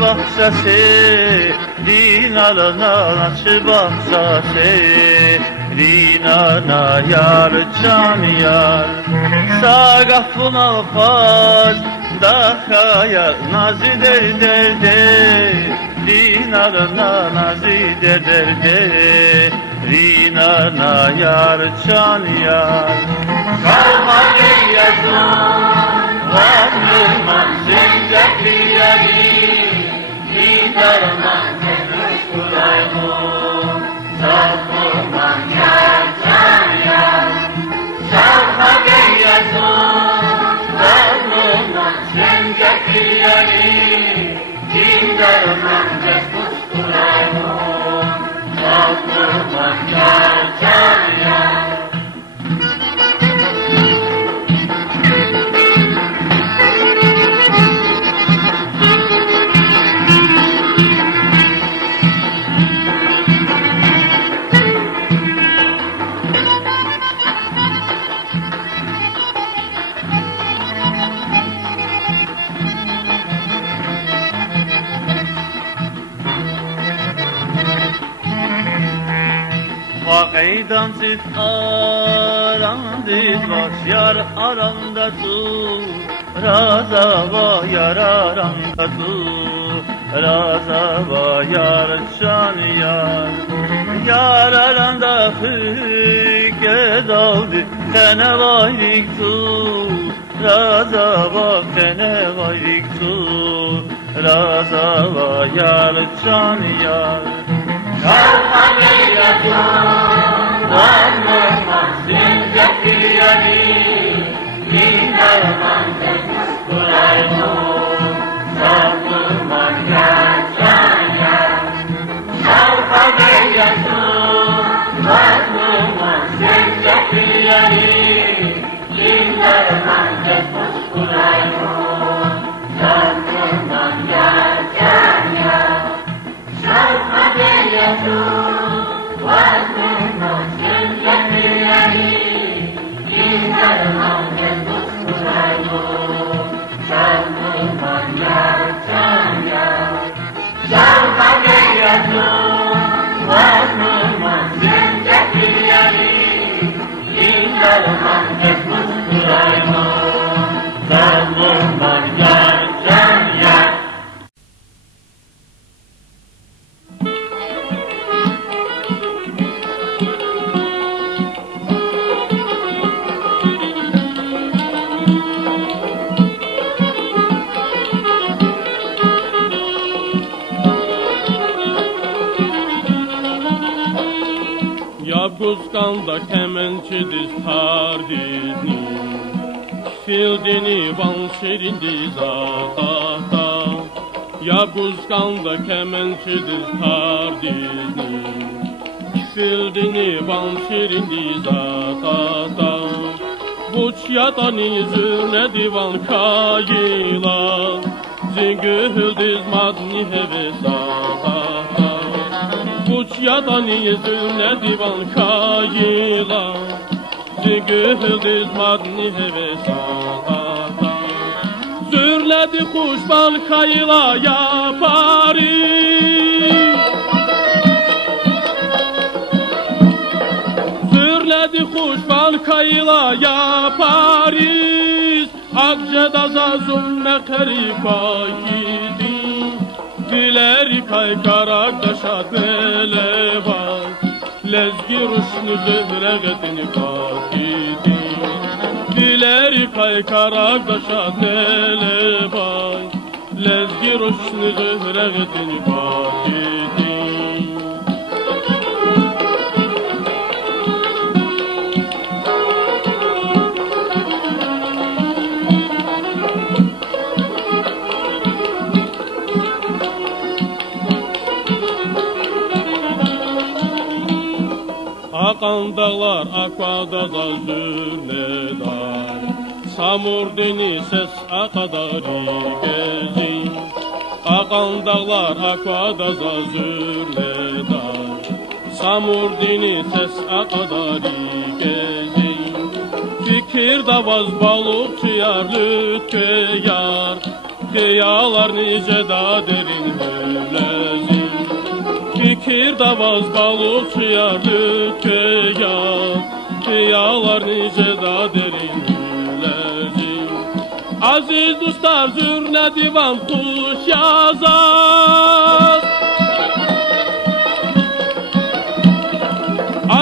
bahçesi, Dinar'ın açı bahçesi, Dinar'na yar can yar. Sagafuna faz, daha yar nazi derde, Dinar'na nazi derde, Dinar'na yar can yar. Kalma yazın, varlıman zincirli yari, Dinar'man temiz kulaymun, Safırman yar can yar. Kalma yazın, varlıman zincirli yari, Dinar'man temiz kulaymun. Meydansız arandiz var, yar aranda tu, raza var yar aranda tu, raza var yar can yar, yar aranda hıket aldı, sene vayrik tu, raza var sene vayrik tu, raza var yar can yar. Guzganda kemençediz tardizni, fildini van şerindi zatata. Ya Guzganda kemençediz tardizni, fildini van şerindi zatata. Buç yatani zürne divan kayla, zingühüldiz madni hevesata. Buç yatani zürne divan kayla, zingühüldiz madni hevesata. Zürledi kuşbal kayla yapari, zürledi kuşbal kayla yapariz. Akceda zazum mekeri kayidi, dileri kay karaktaşat melevay, lezgi ruşnu zühregetini kakidi. Dileri kay karaktaşat melevay, lezgi ruşnu zühregetini kakidi. Akan dağlar akvada da zürnedar, samurdini ses akadari gezin. Akan dağlar akvada da zürnedar, samurdini ses akadari gezin. Fikir davaz balıkçı yar lütke yar, kıyalar nice da derin hülezin. Fikir davaz balıkçı yar lütke yar, kıyalar nice da derin hülezin. Aziz dostlar zürne divan kuş yazar,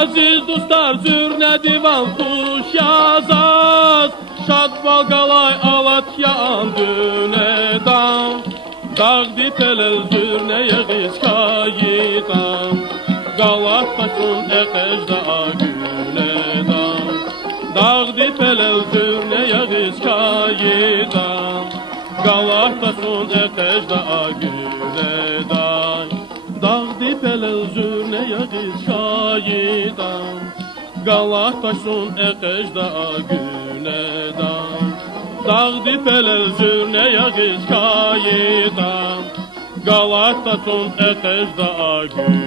aziz dostlar zürne divan kuş yazar. Şad balgalay alatya andünedan, dağdi pelel zürne yeğiz kayidan. Galataşun ekejda agünedan, dağdi pelel zürne yeğiz kayidan. Galataşun ekejda agünedan, dağdi pelel zürne yeğiz kayidan. Galataşun ekejda agünedan, dağdi pelel zürne yeğiz kayidan. Galataşun ekejda agünedan.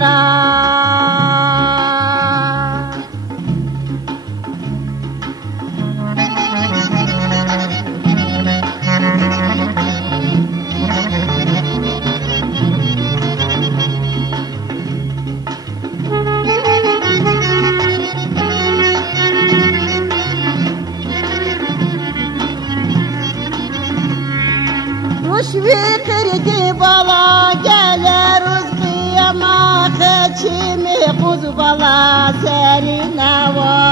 yara. Şvirtirdi bala gelir uz kıyama keçimi kuz bala serine var.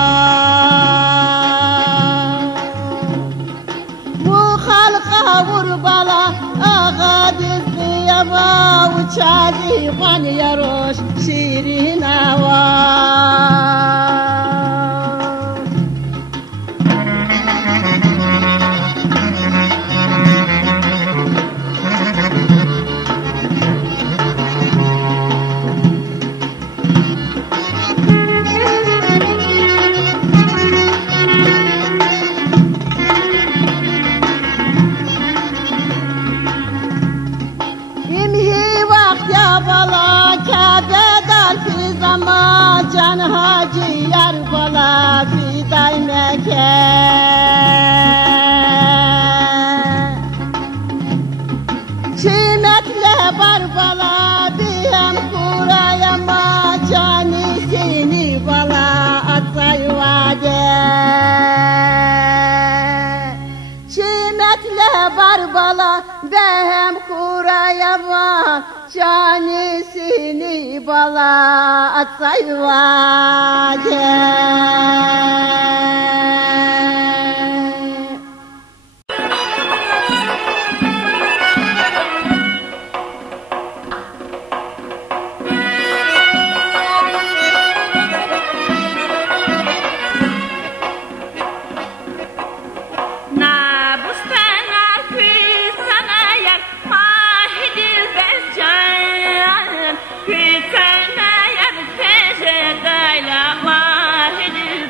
Bu halka vur bala ağa diz kıyama uçar divan yaroş şirine var. Can Hacı yar bala fiday Mekke. Çiğnetle var bala diyem kurayama canisini bala atsay vade. Çiğnetle var bala behem kurayama canisini bala atsay vade. Kuytana yar teje gayla mahidil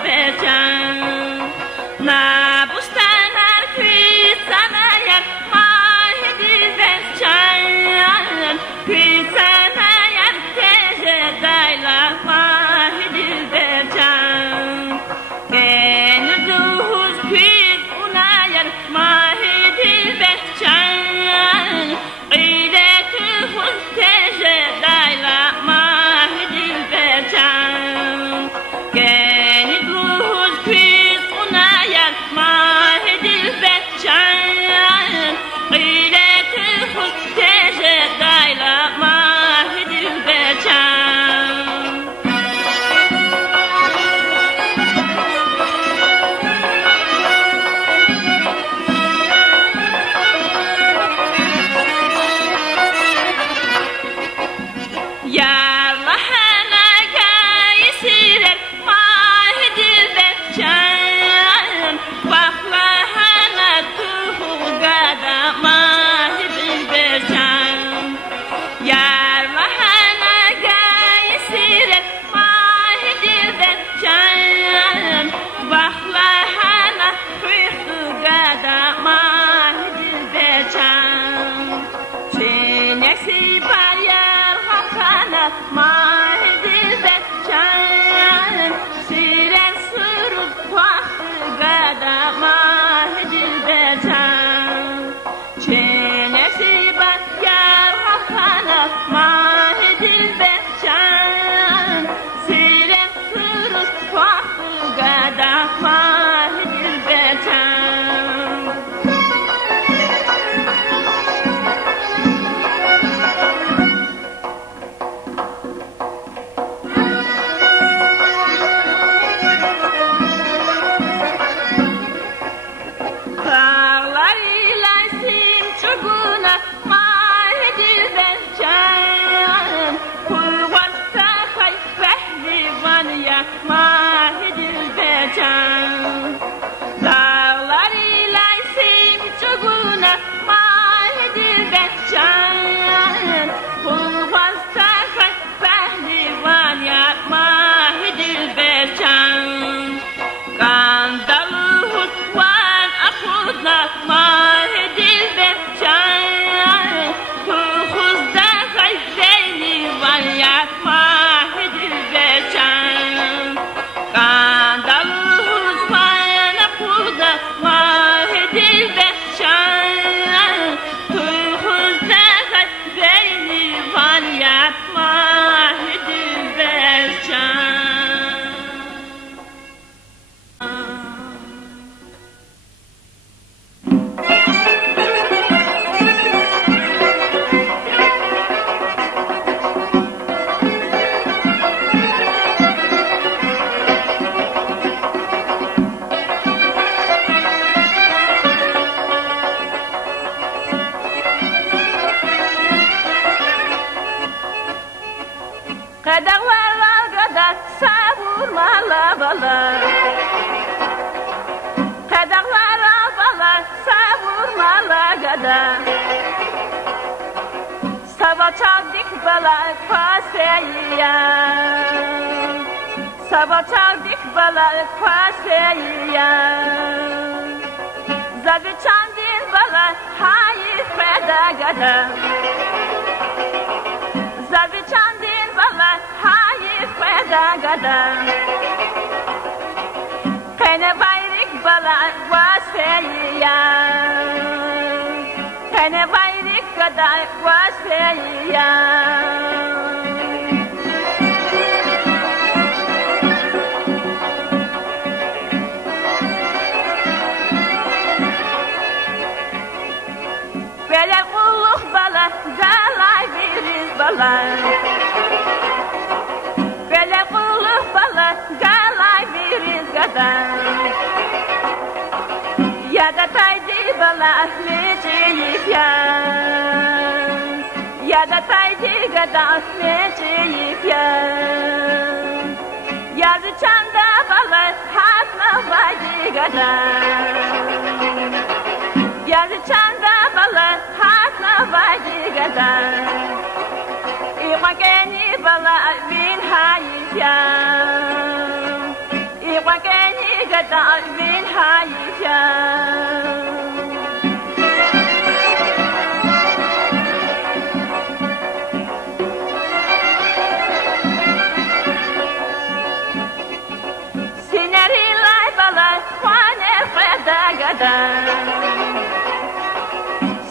gada Sabah çaldık balık paseye Sabah çaldık balık paseye Zavi çandin balık hayır feda gada Zavi çandin balık hayır feda gada Kene bayrik balık vaseye Kene bayrik kadar vaseye Böyle kulluk bala, galay biriz bala Böyle kulluk bala, galay biriz gada Ya da taydi bala, meciyip ya Ya da taydi gada, meciyip ya Yazı çanda bala, hatma vaydi gada Yazı çanda bala, hatma vaydi gada İwa geni bala, bin hayif ya İwa geni gada, bin hayif ya Sineri lay bala, kwane feda gada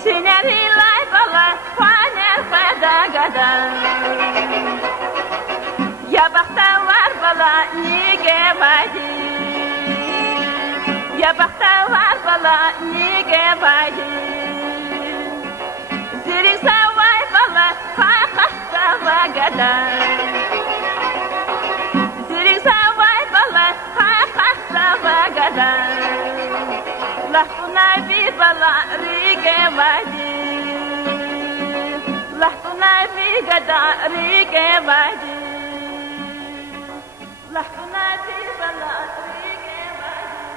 Sineri lay bala, kwane feda gada Ya bakta var bala, nige vaydi Ya bakta var bala, nige vaydi Zirik savay bala, fakasta vagada Zirik savay bala, fakasta vagada Lahtuna bir bala, rige vaydi Lahtuna bir gada, rige vaydi Lahtuna bir bala, rige vaydi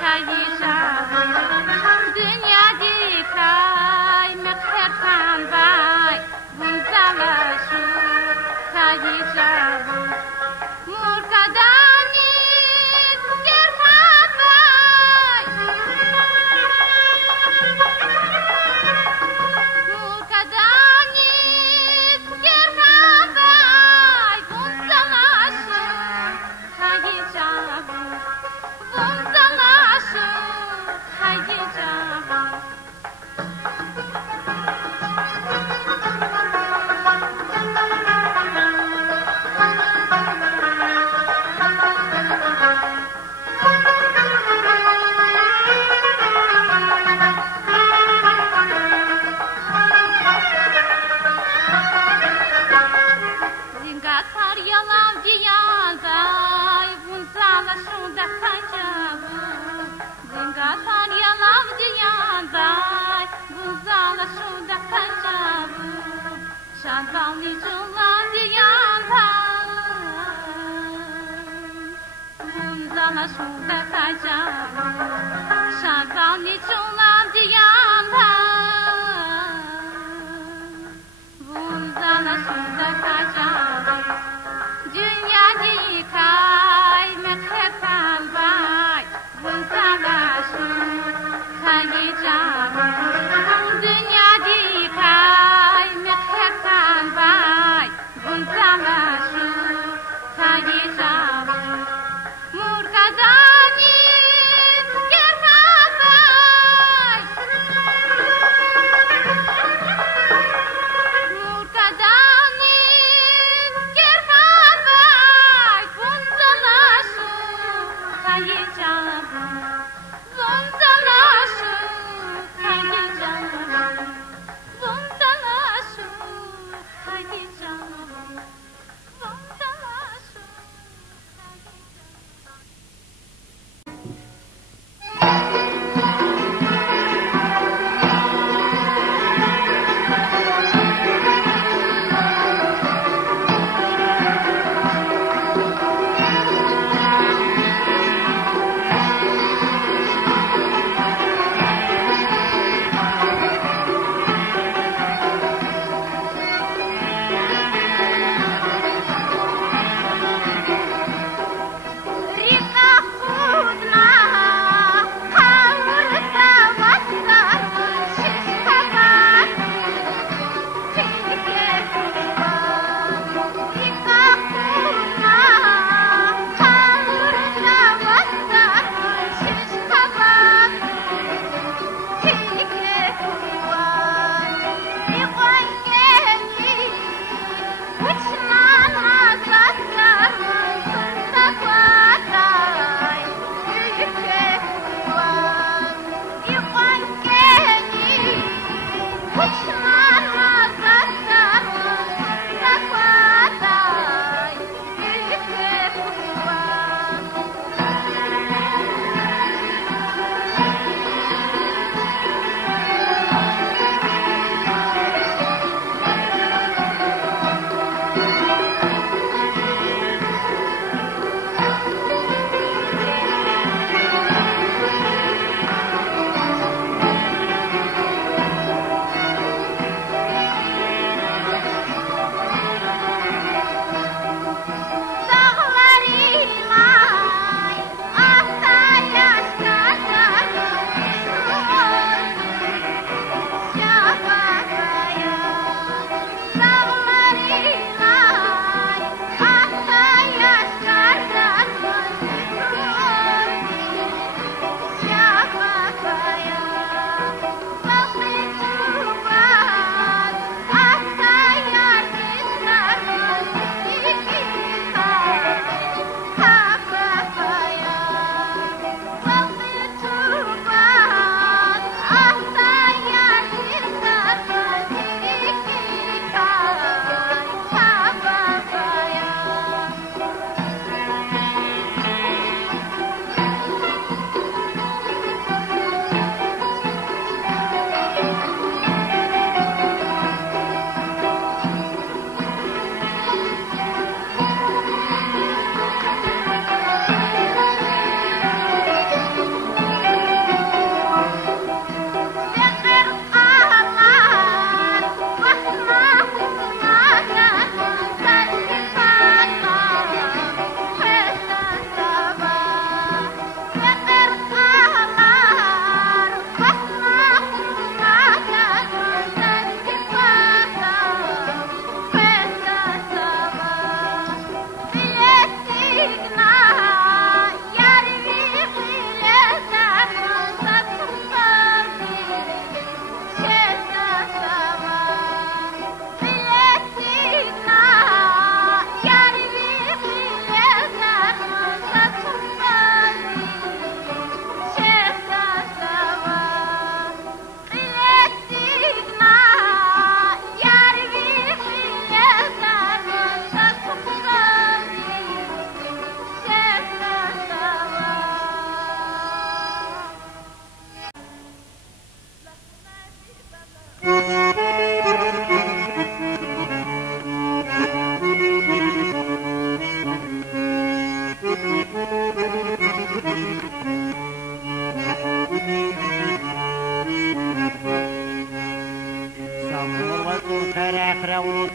Kayisa 山房里种浪的阳台，问咱们树的开着，山房里种浪的阳台，问咱们树的开着，军呀的开没开半白，问咱们树开一张，军呀的开没开半白，问咱们树开一张。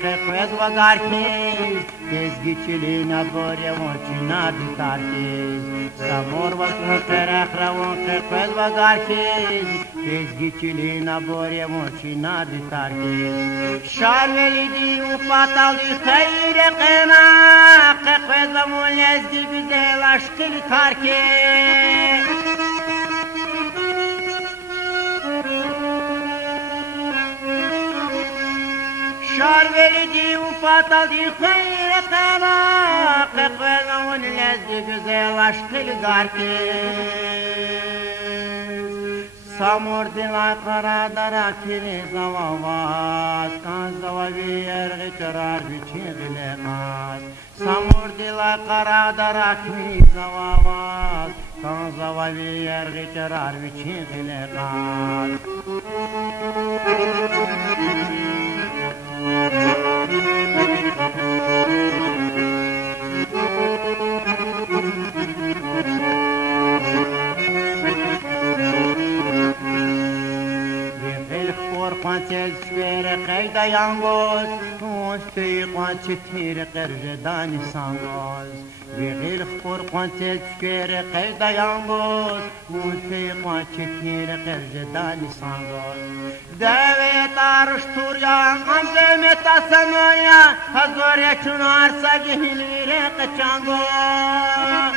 Quez vagarquez, desgitili na boria mochina de tarquez. Samor vas no terra onde quez vagarquez, desgitili na boria mochina de tarquez. Charveli di o fatal de khaire qena, quez amolez de güzel aşkil tarquez. Şarveli di u fatal di khayre qana qaqana wan lazdi güzel aşkıl garkez Samur dila qara dara kiri zavavas kan zavavi ergi çarar biçile qas Samur dila qara dara kiri zavavas kan zavavi ergi çarar biçile qas Quantes spere qayda yangoz To'sti quanti tire qirjadani sangoz Vigil khur quantes spere qayda yangoz To'sti quanti tire qirjadani sangoz Davet arshtur ya amzeme tasanoya Hazore chunar sagi hilvire qachangoz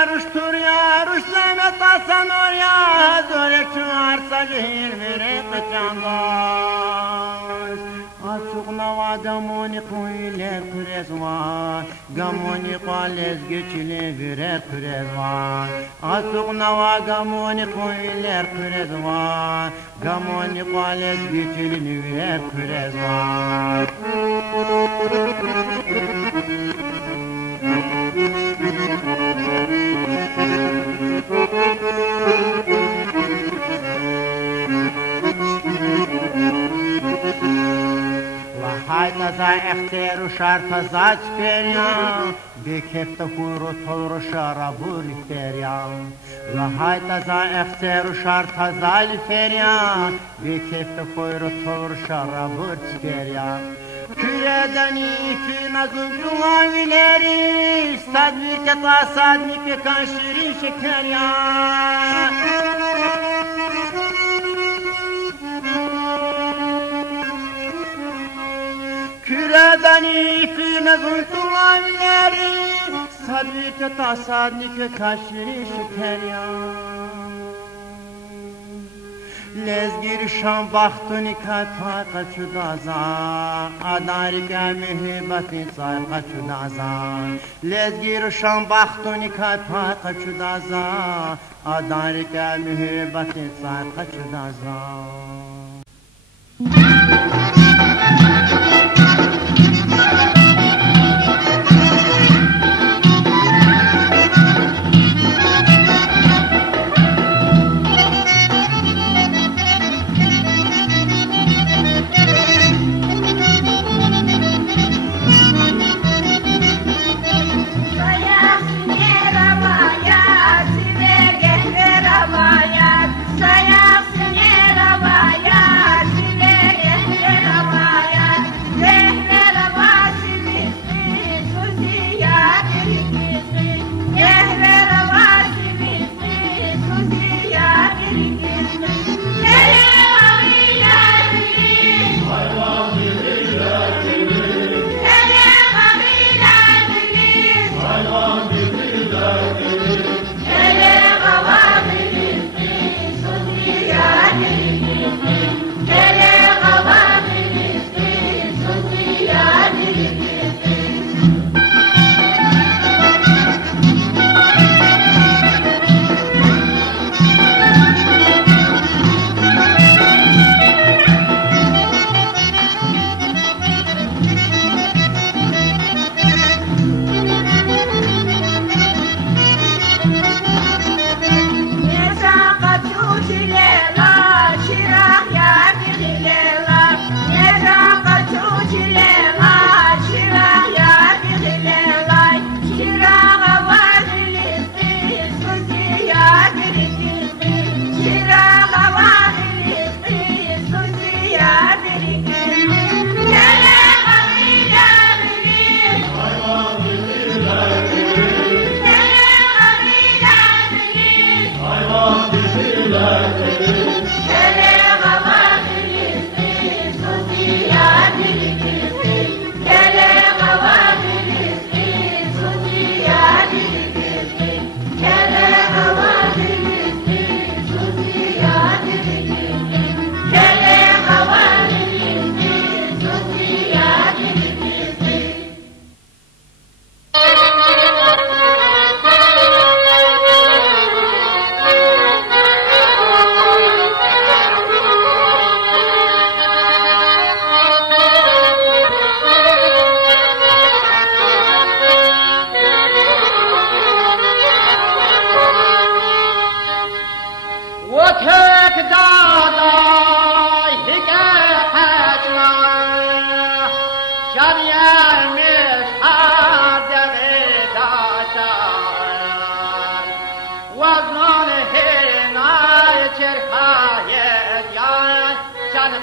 Aruştur ya, aruşlamet asanor ya, zore çuarsa gehir vere qıçangaz. Açık nava gamoni kuyler kürez var, gamoni qalez geçile virer kürez var. Açık nava gamoni kuyler kürez var, gamoni qalez geçile virer kürez var. Hay taza ehtiyar uşar taza çıkaryan Bekefte kuyru tolru şarabur isteryan Hay taza ehtiyar uşar taza liferyan Bekefte kuyru tolru şarabur çıkaryan Küreden ifi nazım cumavileri Sadmike ta sadmike kan şirin şekeryan Küreden ifi nazım cumavileri Sadmike ta sadmike kan şirin şekeryan Lezgir şam bahtuni kata kaçudaza Adarika mühibati say kaçudaza Lezgir şam bahtuni kata kaçudaza Adarika mühibati say kaçudaza Saya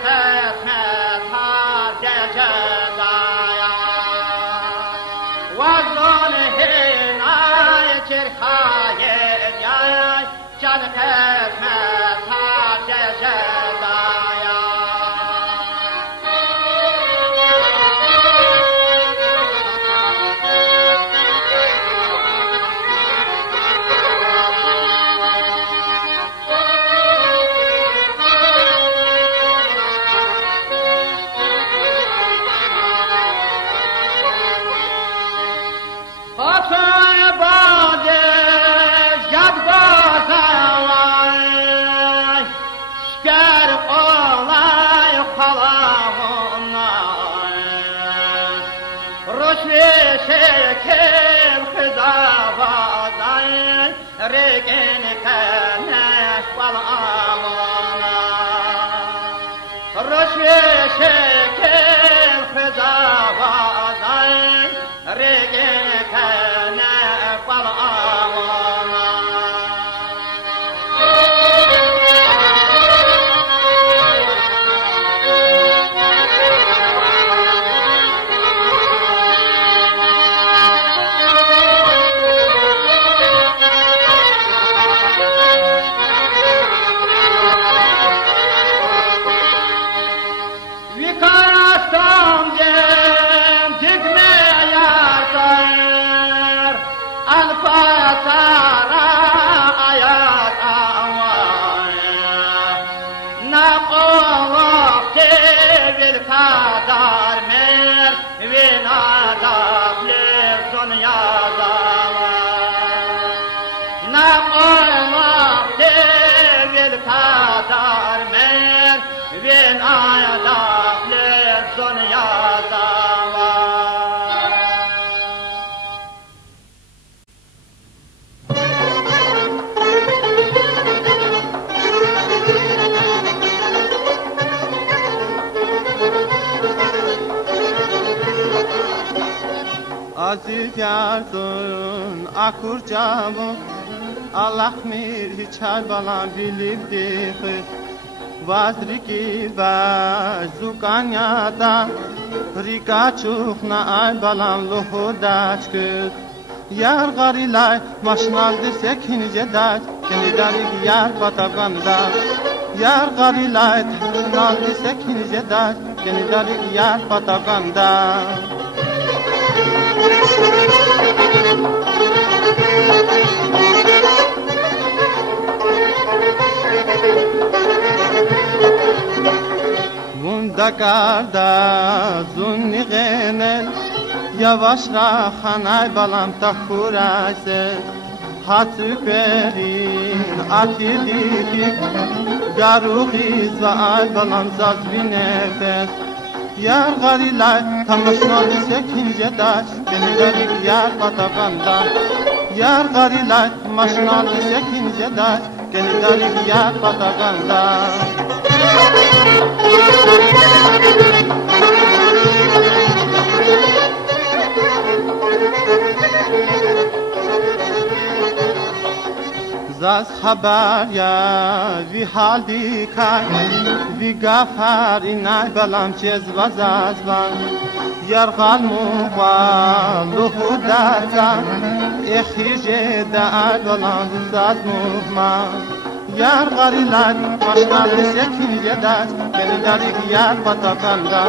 etmez har gecedaya. Vazolihin ay çirkayet yay, can etmez har gecedaya. شکل خداوندان رگن کنش والامانا رشوه شکل خداوندان رگن کنش والامانا Aziz yardım akur camı Allah mir hiçer balan bilibdi Vazriki ve zukanyada Rika çukna ay balan lohu daçkız Yar garilay maşnaldı sekince daç Kendi darik yar patakanda Yar garilay maşnaldı sekince daç Kendi darik yar patakanda Bunda karda zunni genel Yavaş rahanay balam takurayse Hatü perin atir dikik Garuhiz ve ay balam zaz bir nefes Yar garilay tamışnalı sekince daş Beni derik yar patakanda Yar garilay maşnalı sekince daş Beni derik yar patakanda Zaz haber ya vi hal dikay Vi gafar inay balam çez vazazvan Yar galmuqa luhu datan Ekhije da balam zaz muhma Yar garilat maşnalı sekince daç Beni darik yar patakanda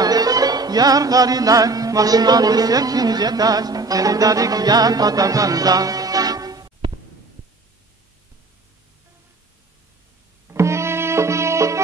Yar garilat maşnalı sekince daç Beni darik yar patakanda Bye.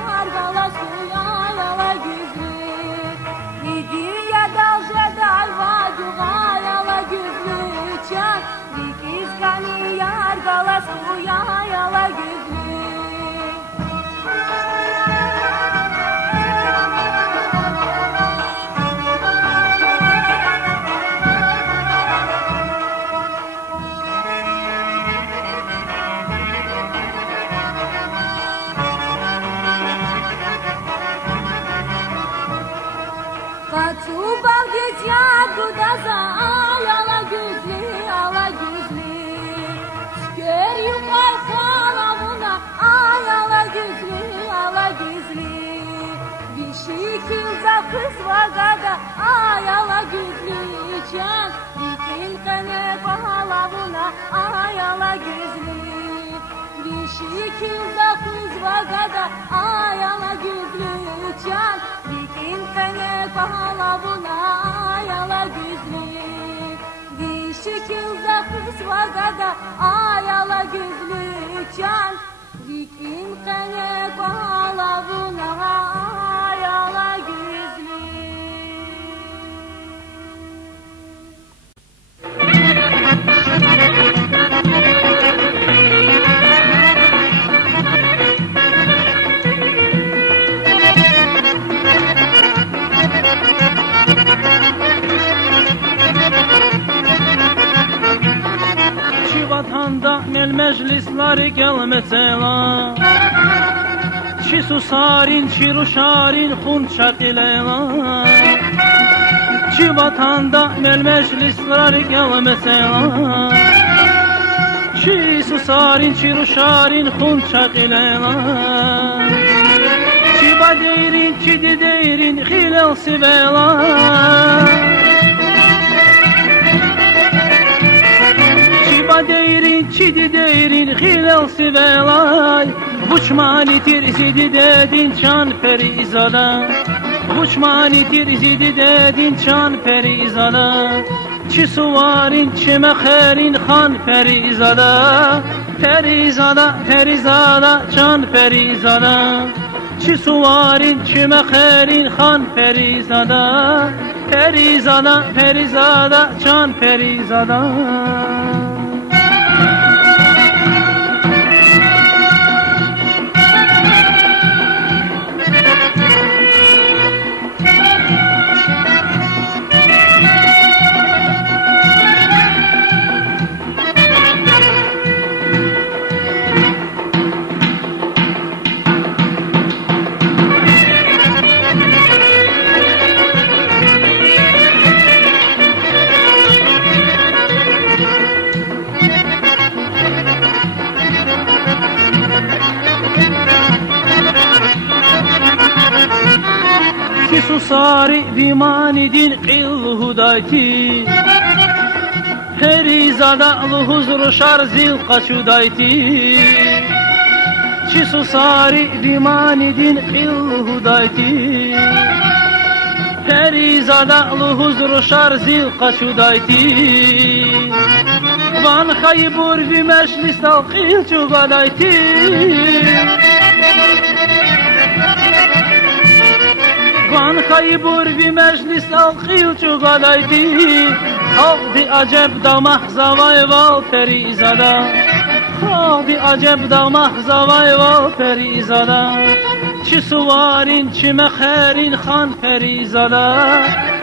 yar gala suya yala güzlü Nidiye dalje dalva duğa yala güzlü Çan dikiz kani yar gala suya yala güzlü Kız vagada ayala güzlü can Dikil kene pahalavuna ayala güzlü Bir şekilde kız vagada ayala güzlü can Dikil kene pahalavuna ayala güzlü Bir şekilde kız vagada ayala güzlü can Dikil kene pahalavuna ayala güzlü Vatanda mel meclisleri gelmesela Çi susarin, çi ruşarin, hun çakilela Çi vatanda mel meclisleri gelmesela Çi susarin, çi ruşarin, hun çakilela Çi badeyrin, çi dideyrin, hilal sivela Deyrin, çidi deyrin, hilal sivelay Buçmanitir zidi dedin çan perizada Buçmanitir zidi dedin çan perizada Çi suvarin, çi meherin, han perizada Perizada, perizada, çan perizada Çi suvarin, çi meherin, han perizada Perizada, perizada, çan perizada Susari vimanidin qil hudayti Perizada huzur şarzil qaçudayti Çi susari vimanidin qil hudayti Perizada huzur şarzil qaçudayti Van khaybur vi meclis qil çugadayti Van khaybur vi meclis qil çugadayti Xaldi aceb da mahzavay val perizada Xaldi aceb da mahzavay val perizada Çi suvarin, çi meherin, han perizada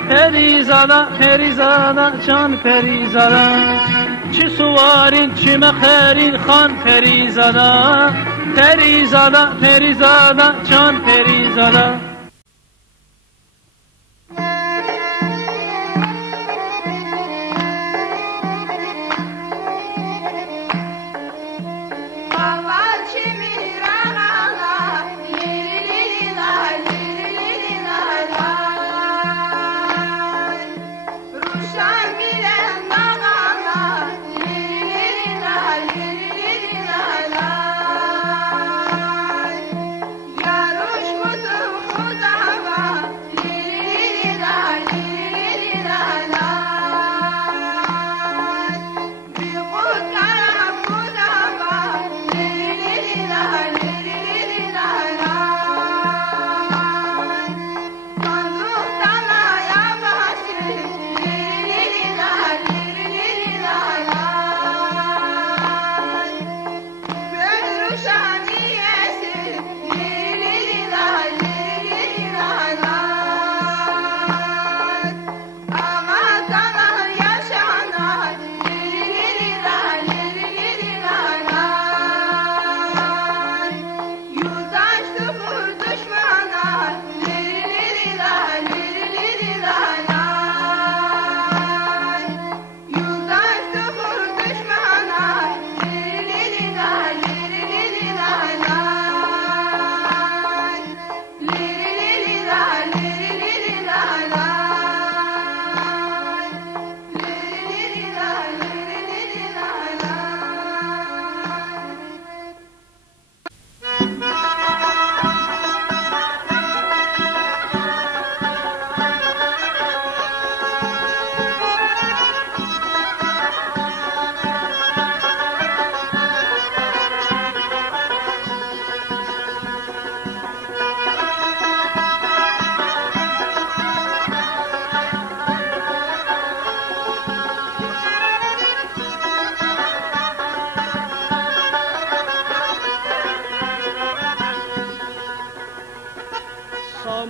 Perizada, perizada, can perizada Çi suvarin, çi meherin, han perizada Perizada, perizada, can perizada Yaruş mudur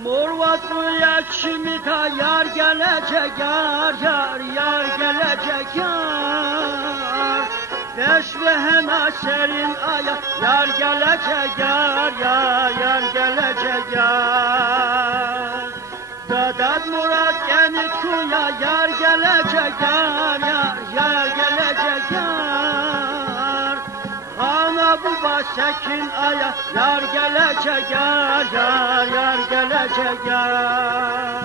Murvatlıya çimita yar gelecek yar gelecek yar. Beşvehena serin aya yar gelecek yar gelecek yar. Dadat Murat Genç Kuya yar gelecek yar gelecek yar. Ana baba sekin aya yar gelecek yar gelecek yar.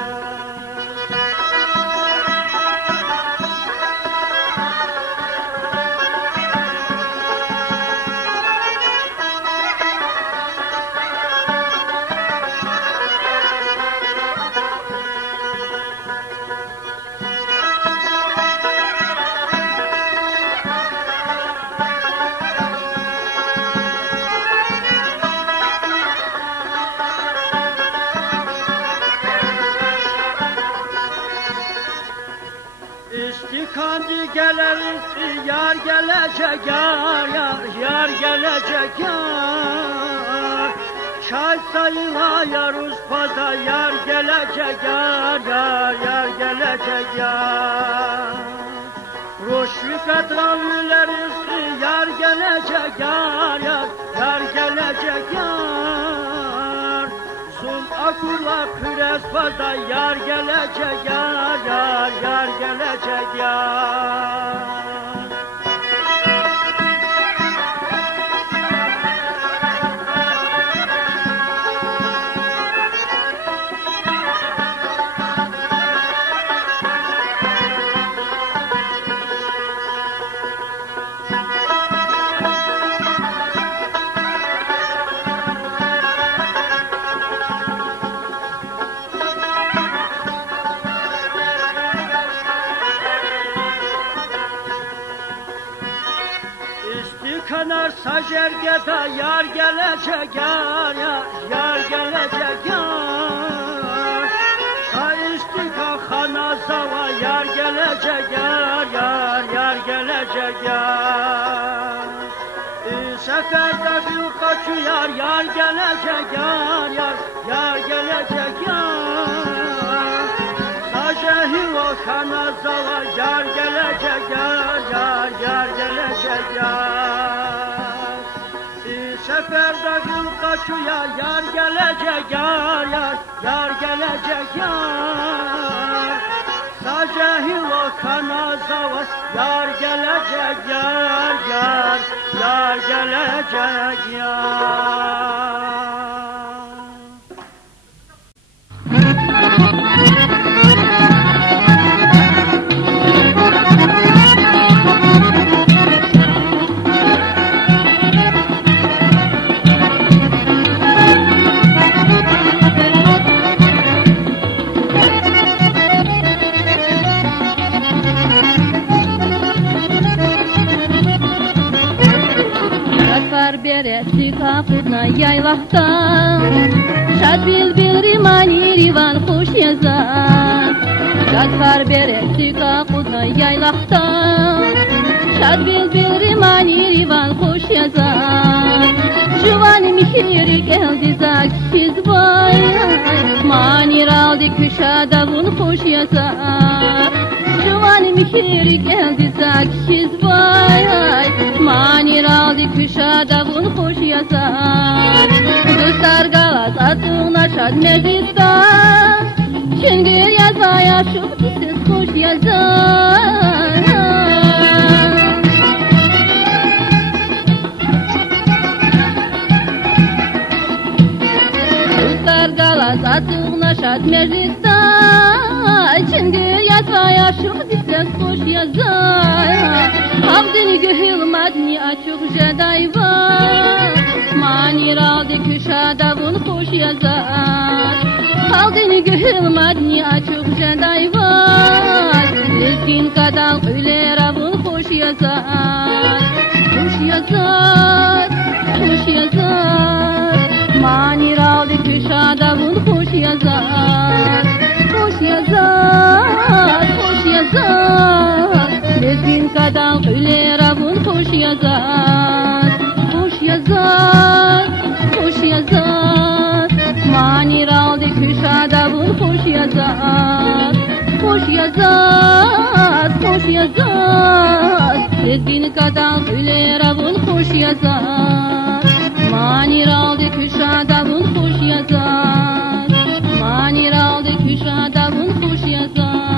İstikandi geliriz yar gelecek yar gelecek yar. Çay sayıla yaruz paza yar gelecek yar gelecek yar. Roşlu katranlüleriz yar gelecek yar gelecek yar. Zum akurla püres paza yar gelecek yar gelecek yar. Kanar sacergeda yar gelecek yar gelecek yar. Sa istika khana zava yar gelecek yar gelecek yar. Seferde bir kaçu yar gelecek yar gelecek yar. Sajehil o khana zava yar gelecek yar gelecek yar. Seferde gül kaçuya yar gelecek yar gelecek yar. Sajehil o kana zavas yar gelecek yar gelecek yar. Beresi kapına yaylaktan Şad bilbil rimani rivan hoş yazar Şadkar beresi kapına yaylaktan Şad bilbil rimani rivan hoş yazar Juvani mihirik eldi zaksiz bay Manir aldı küşadavun hoş yazar Juvani mihirik eldi zaksiz bay Manir aldı küşadavun hoş yazar Dostlar galas atığına şad meclistan Çüngür yazmaya şu siz hoş yazar Dostlar galas atığına şad meclistan Çüngür yazmaya şu siz hoş yazar Hamdini gühül madni açık jedayva Manir aldı küşadavun hoş yazar Hamdini gühül madni açık jedayva Lezgin kadal üleravun hoş yazar Hoş yazar, hoş yazar Manir aldı küşadavun hoş yazar Hoş yazar, hoş yazar Lezgin kadal üleravun hoş yazar Hoş yazar, hoş yazar Manir aldı küşadavun Gezgin kadar hüleravun hoş yazar Manir aldı küşadavun hoş yazar Manir aldı küşadavun hoş yazar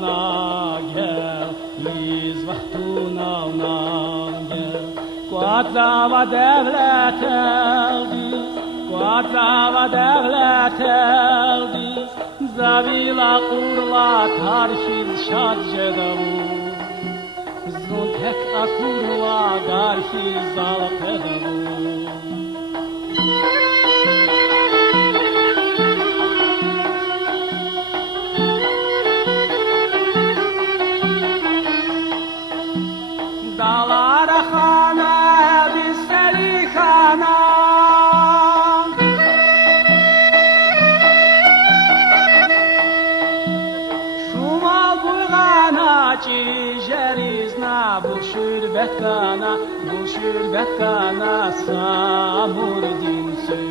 navna gel, iz vahtuna gel. Kuatzava devlet eldi, kuatzava devlet eldi. Zavila kurla tarhiz şad cedavu, zon tek akurla garhiz al pedavu. Dalara khana eldi seli khana, şuma bulgana çijeriz na bu şürbet kana samur dinsi.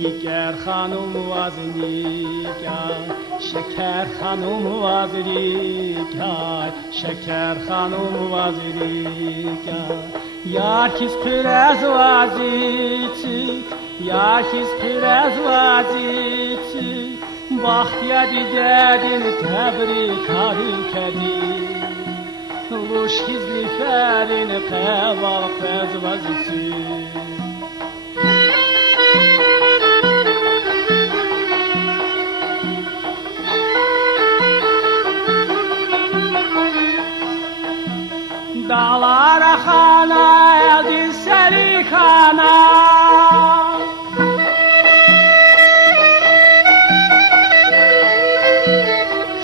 Niker hanım vaz nikah, şeker hanım vaz nikah, şeker hanım vaz nikah. Yar kiz pirez vaziti, yar kiz pirez vaziti. Bahtiyar dedin tebrik kedi, luş kizli ferin keval fez vaziti. Dağlara khana eldi seli khana,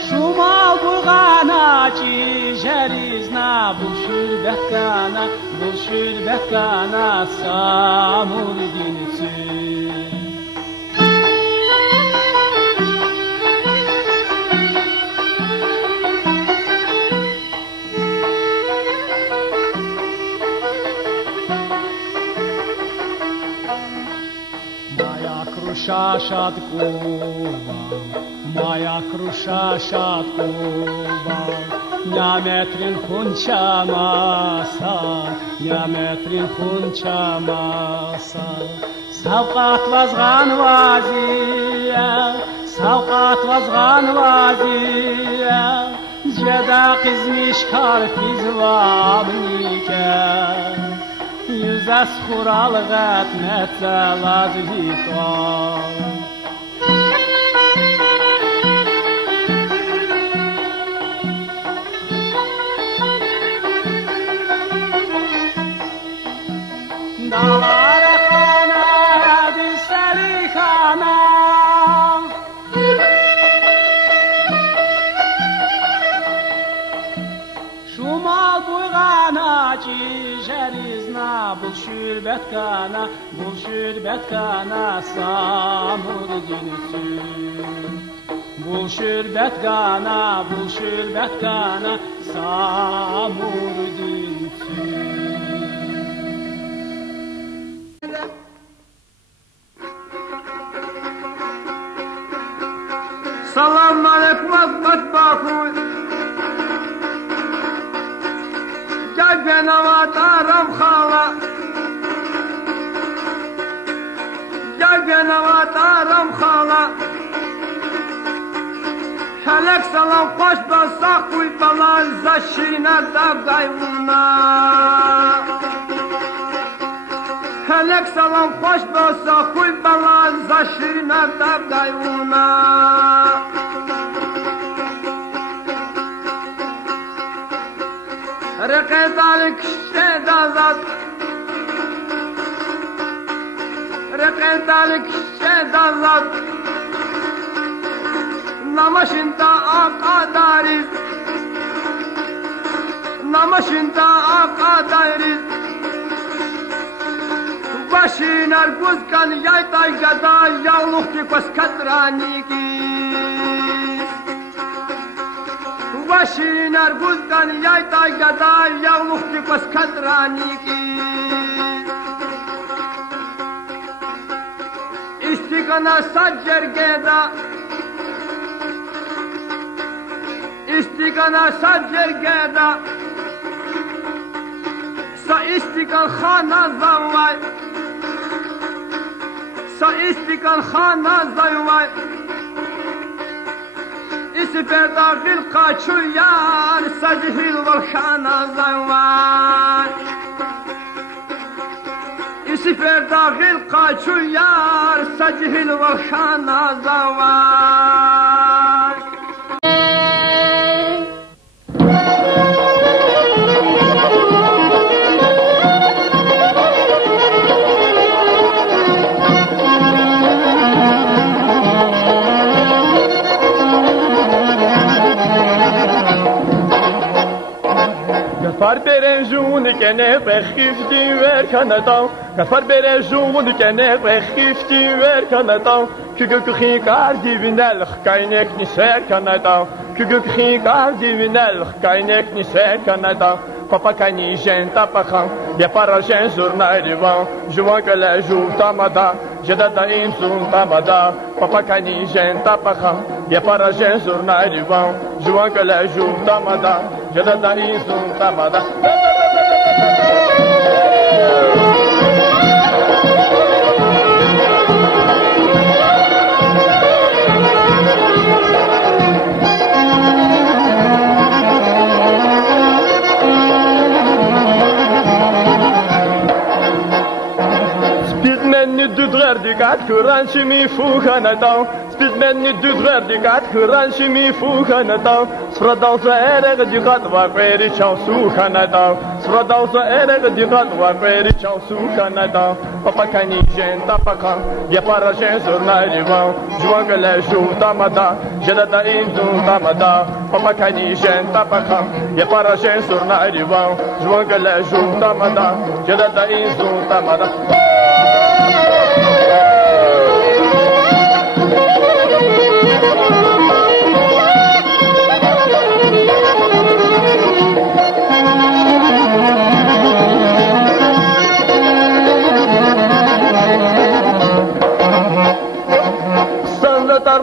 şumal bulgana çijeriz na bu şürbet kana samur dinsi. Krusha moja krusha szatkuwa, Niametrin huncha masa, Savqat vazgan vaziya, Jeda qizmish karpiz vabniken, Yüzes kuralgat metzelaz hitvan. Dağlara khana eldi seli khana, şumal bulgana çijeriz na bu şürbet kana samur dinsi. Bu şürbet kana samur dinsi. Salam aleykum azbat bakul, gel ben avataram khala, gel ben avataram khala. Helek salam koş basa kuy balan zaşina da gayvuna. Helek salam koş basa kuy balan zaşina da gayvuna. Rekendalik şedazat, Namaşında akadariz, Başinar guzkan yaytay gada yağlık ki kos katranikis. Başinar guzkan yaytay gada yağlık ki kos katranikis. İstikana sacergeda istikana sacergeda sa istikal khana zawai sa istikal khana zawai İsper dağıl kaçuyan sacihil var khana zawai İsper dağıl kaçuyan sacihil var khana zawai Gafar berejuni kene bekhifti ver kanata Gafar berejuni kene bekhifti ver kanata Kuguk khikar divinel kaynek ni ser kanata Kuguk khikar divinel kaynek ni ser kanata Papa kani jen tapakan ya para jen zurnarivan Juvan kala juv tamada jadada insun tamada Papa kani jen tapakan ya para jen zurnarivan Juvan kala juv tamada jadada insun tamada Dikat kuran shimi fuhanatau Spitmen ni dudrer dikat kuran shimi fuhanatau Sfradau sa ereg dikat wa kweri chaw suhanatau Sfradau sa ereg dikat wa kweri chaw suhanatau Papa kani jen tapakan ya para jen zurnarivan Juan gale juv tamada jadada indun tamada Papa kani jen tapakan ya para jen zurnarivan Juan gale juv tamada jadada indun tamada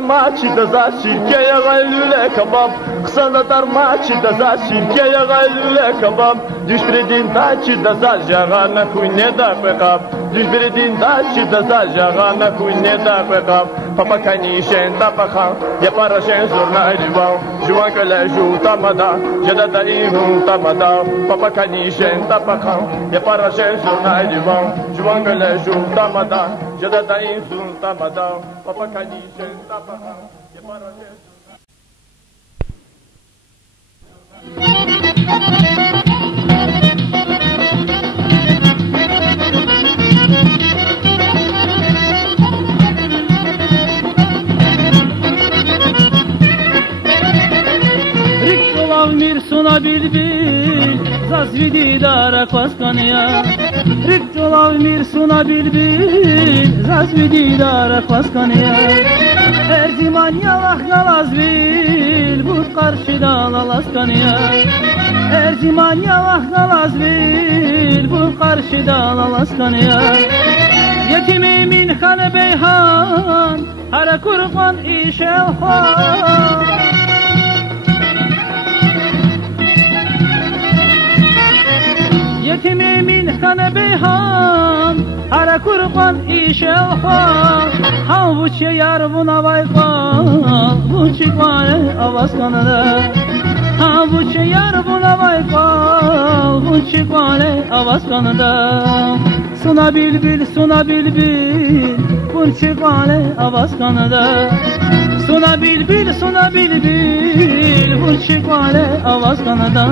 Maçı da za şirkeye gaylüle kabab Kısanda tar maçı da za şirkeye gaylüle kabab Düşbiridin taçı da za jagana kuyne da pekab Düşbiridin taçı da za jagana kuyne da pekab Papa kani shen tapakan ya para shen zurna rivan Juvan kala ju tamada jadada ihun tamada Papa kani shen tapakan ya para shen zurna rivan Juvan kala ju tamada jadada ihun tamada Papa kani shen tapakan ya para shen Mirsuna bilbil zazvidi dara kwaskania Riktolav mirsuna bilbil zazvidi dara kwaskania Erziman yalak galazbil bu karşıda lalaskania Erziman yalak galazbil bu karşıda lalaskania Yetimimin hanı beyhan hara kurban işel khan Yetimimin hanı beyhan hara kurban işel khan Havuçya yar buna baykal bu çıkmane avaz kanada Havuçya yar buna baykal bu çıkmane avaz kanada Suna bilbil bu çıkmane avaz kanada Suna bilbil bu çıkmane avaz kanada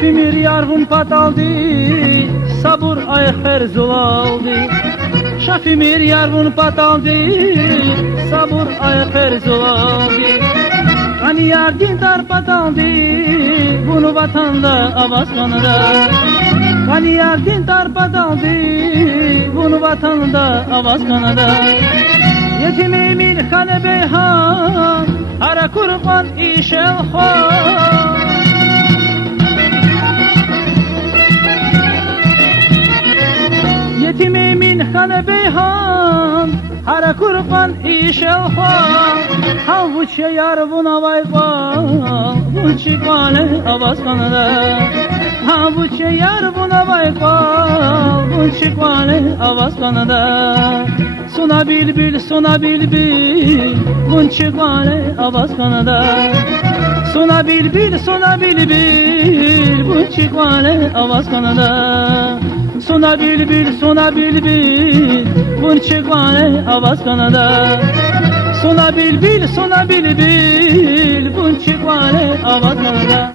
Fimir yarvun pataldi, sabur ay her zulaldi. Şafi mir yarvun pataldi sabur ay ferzoldi Hani yar dindar pataldi bunu vatanda avaz kanada Hani yar dindar pataldi bunu vatanda avaz kanada Yetimimin kane beyhan Hara kurban işel khan Yetimimin kane beyhan Hara kurban işel khan Havuç yar buna vayqal Bunçi kane avaz kanada Havuç yar buna vayqal Bunçi kane avaz kanada Sona bilbil, sona bilbil Bunçi kane avaz kanada Sona bilbil, sona bilbil Bunçi kane avaz kanada Sona bilbil, sona bilbil Bunçi kane avaz kanada Sona bilbil, sona bilbil Bunçi kane avaz kanada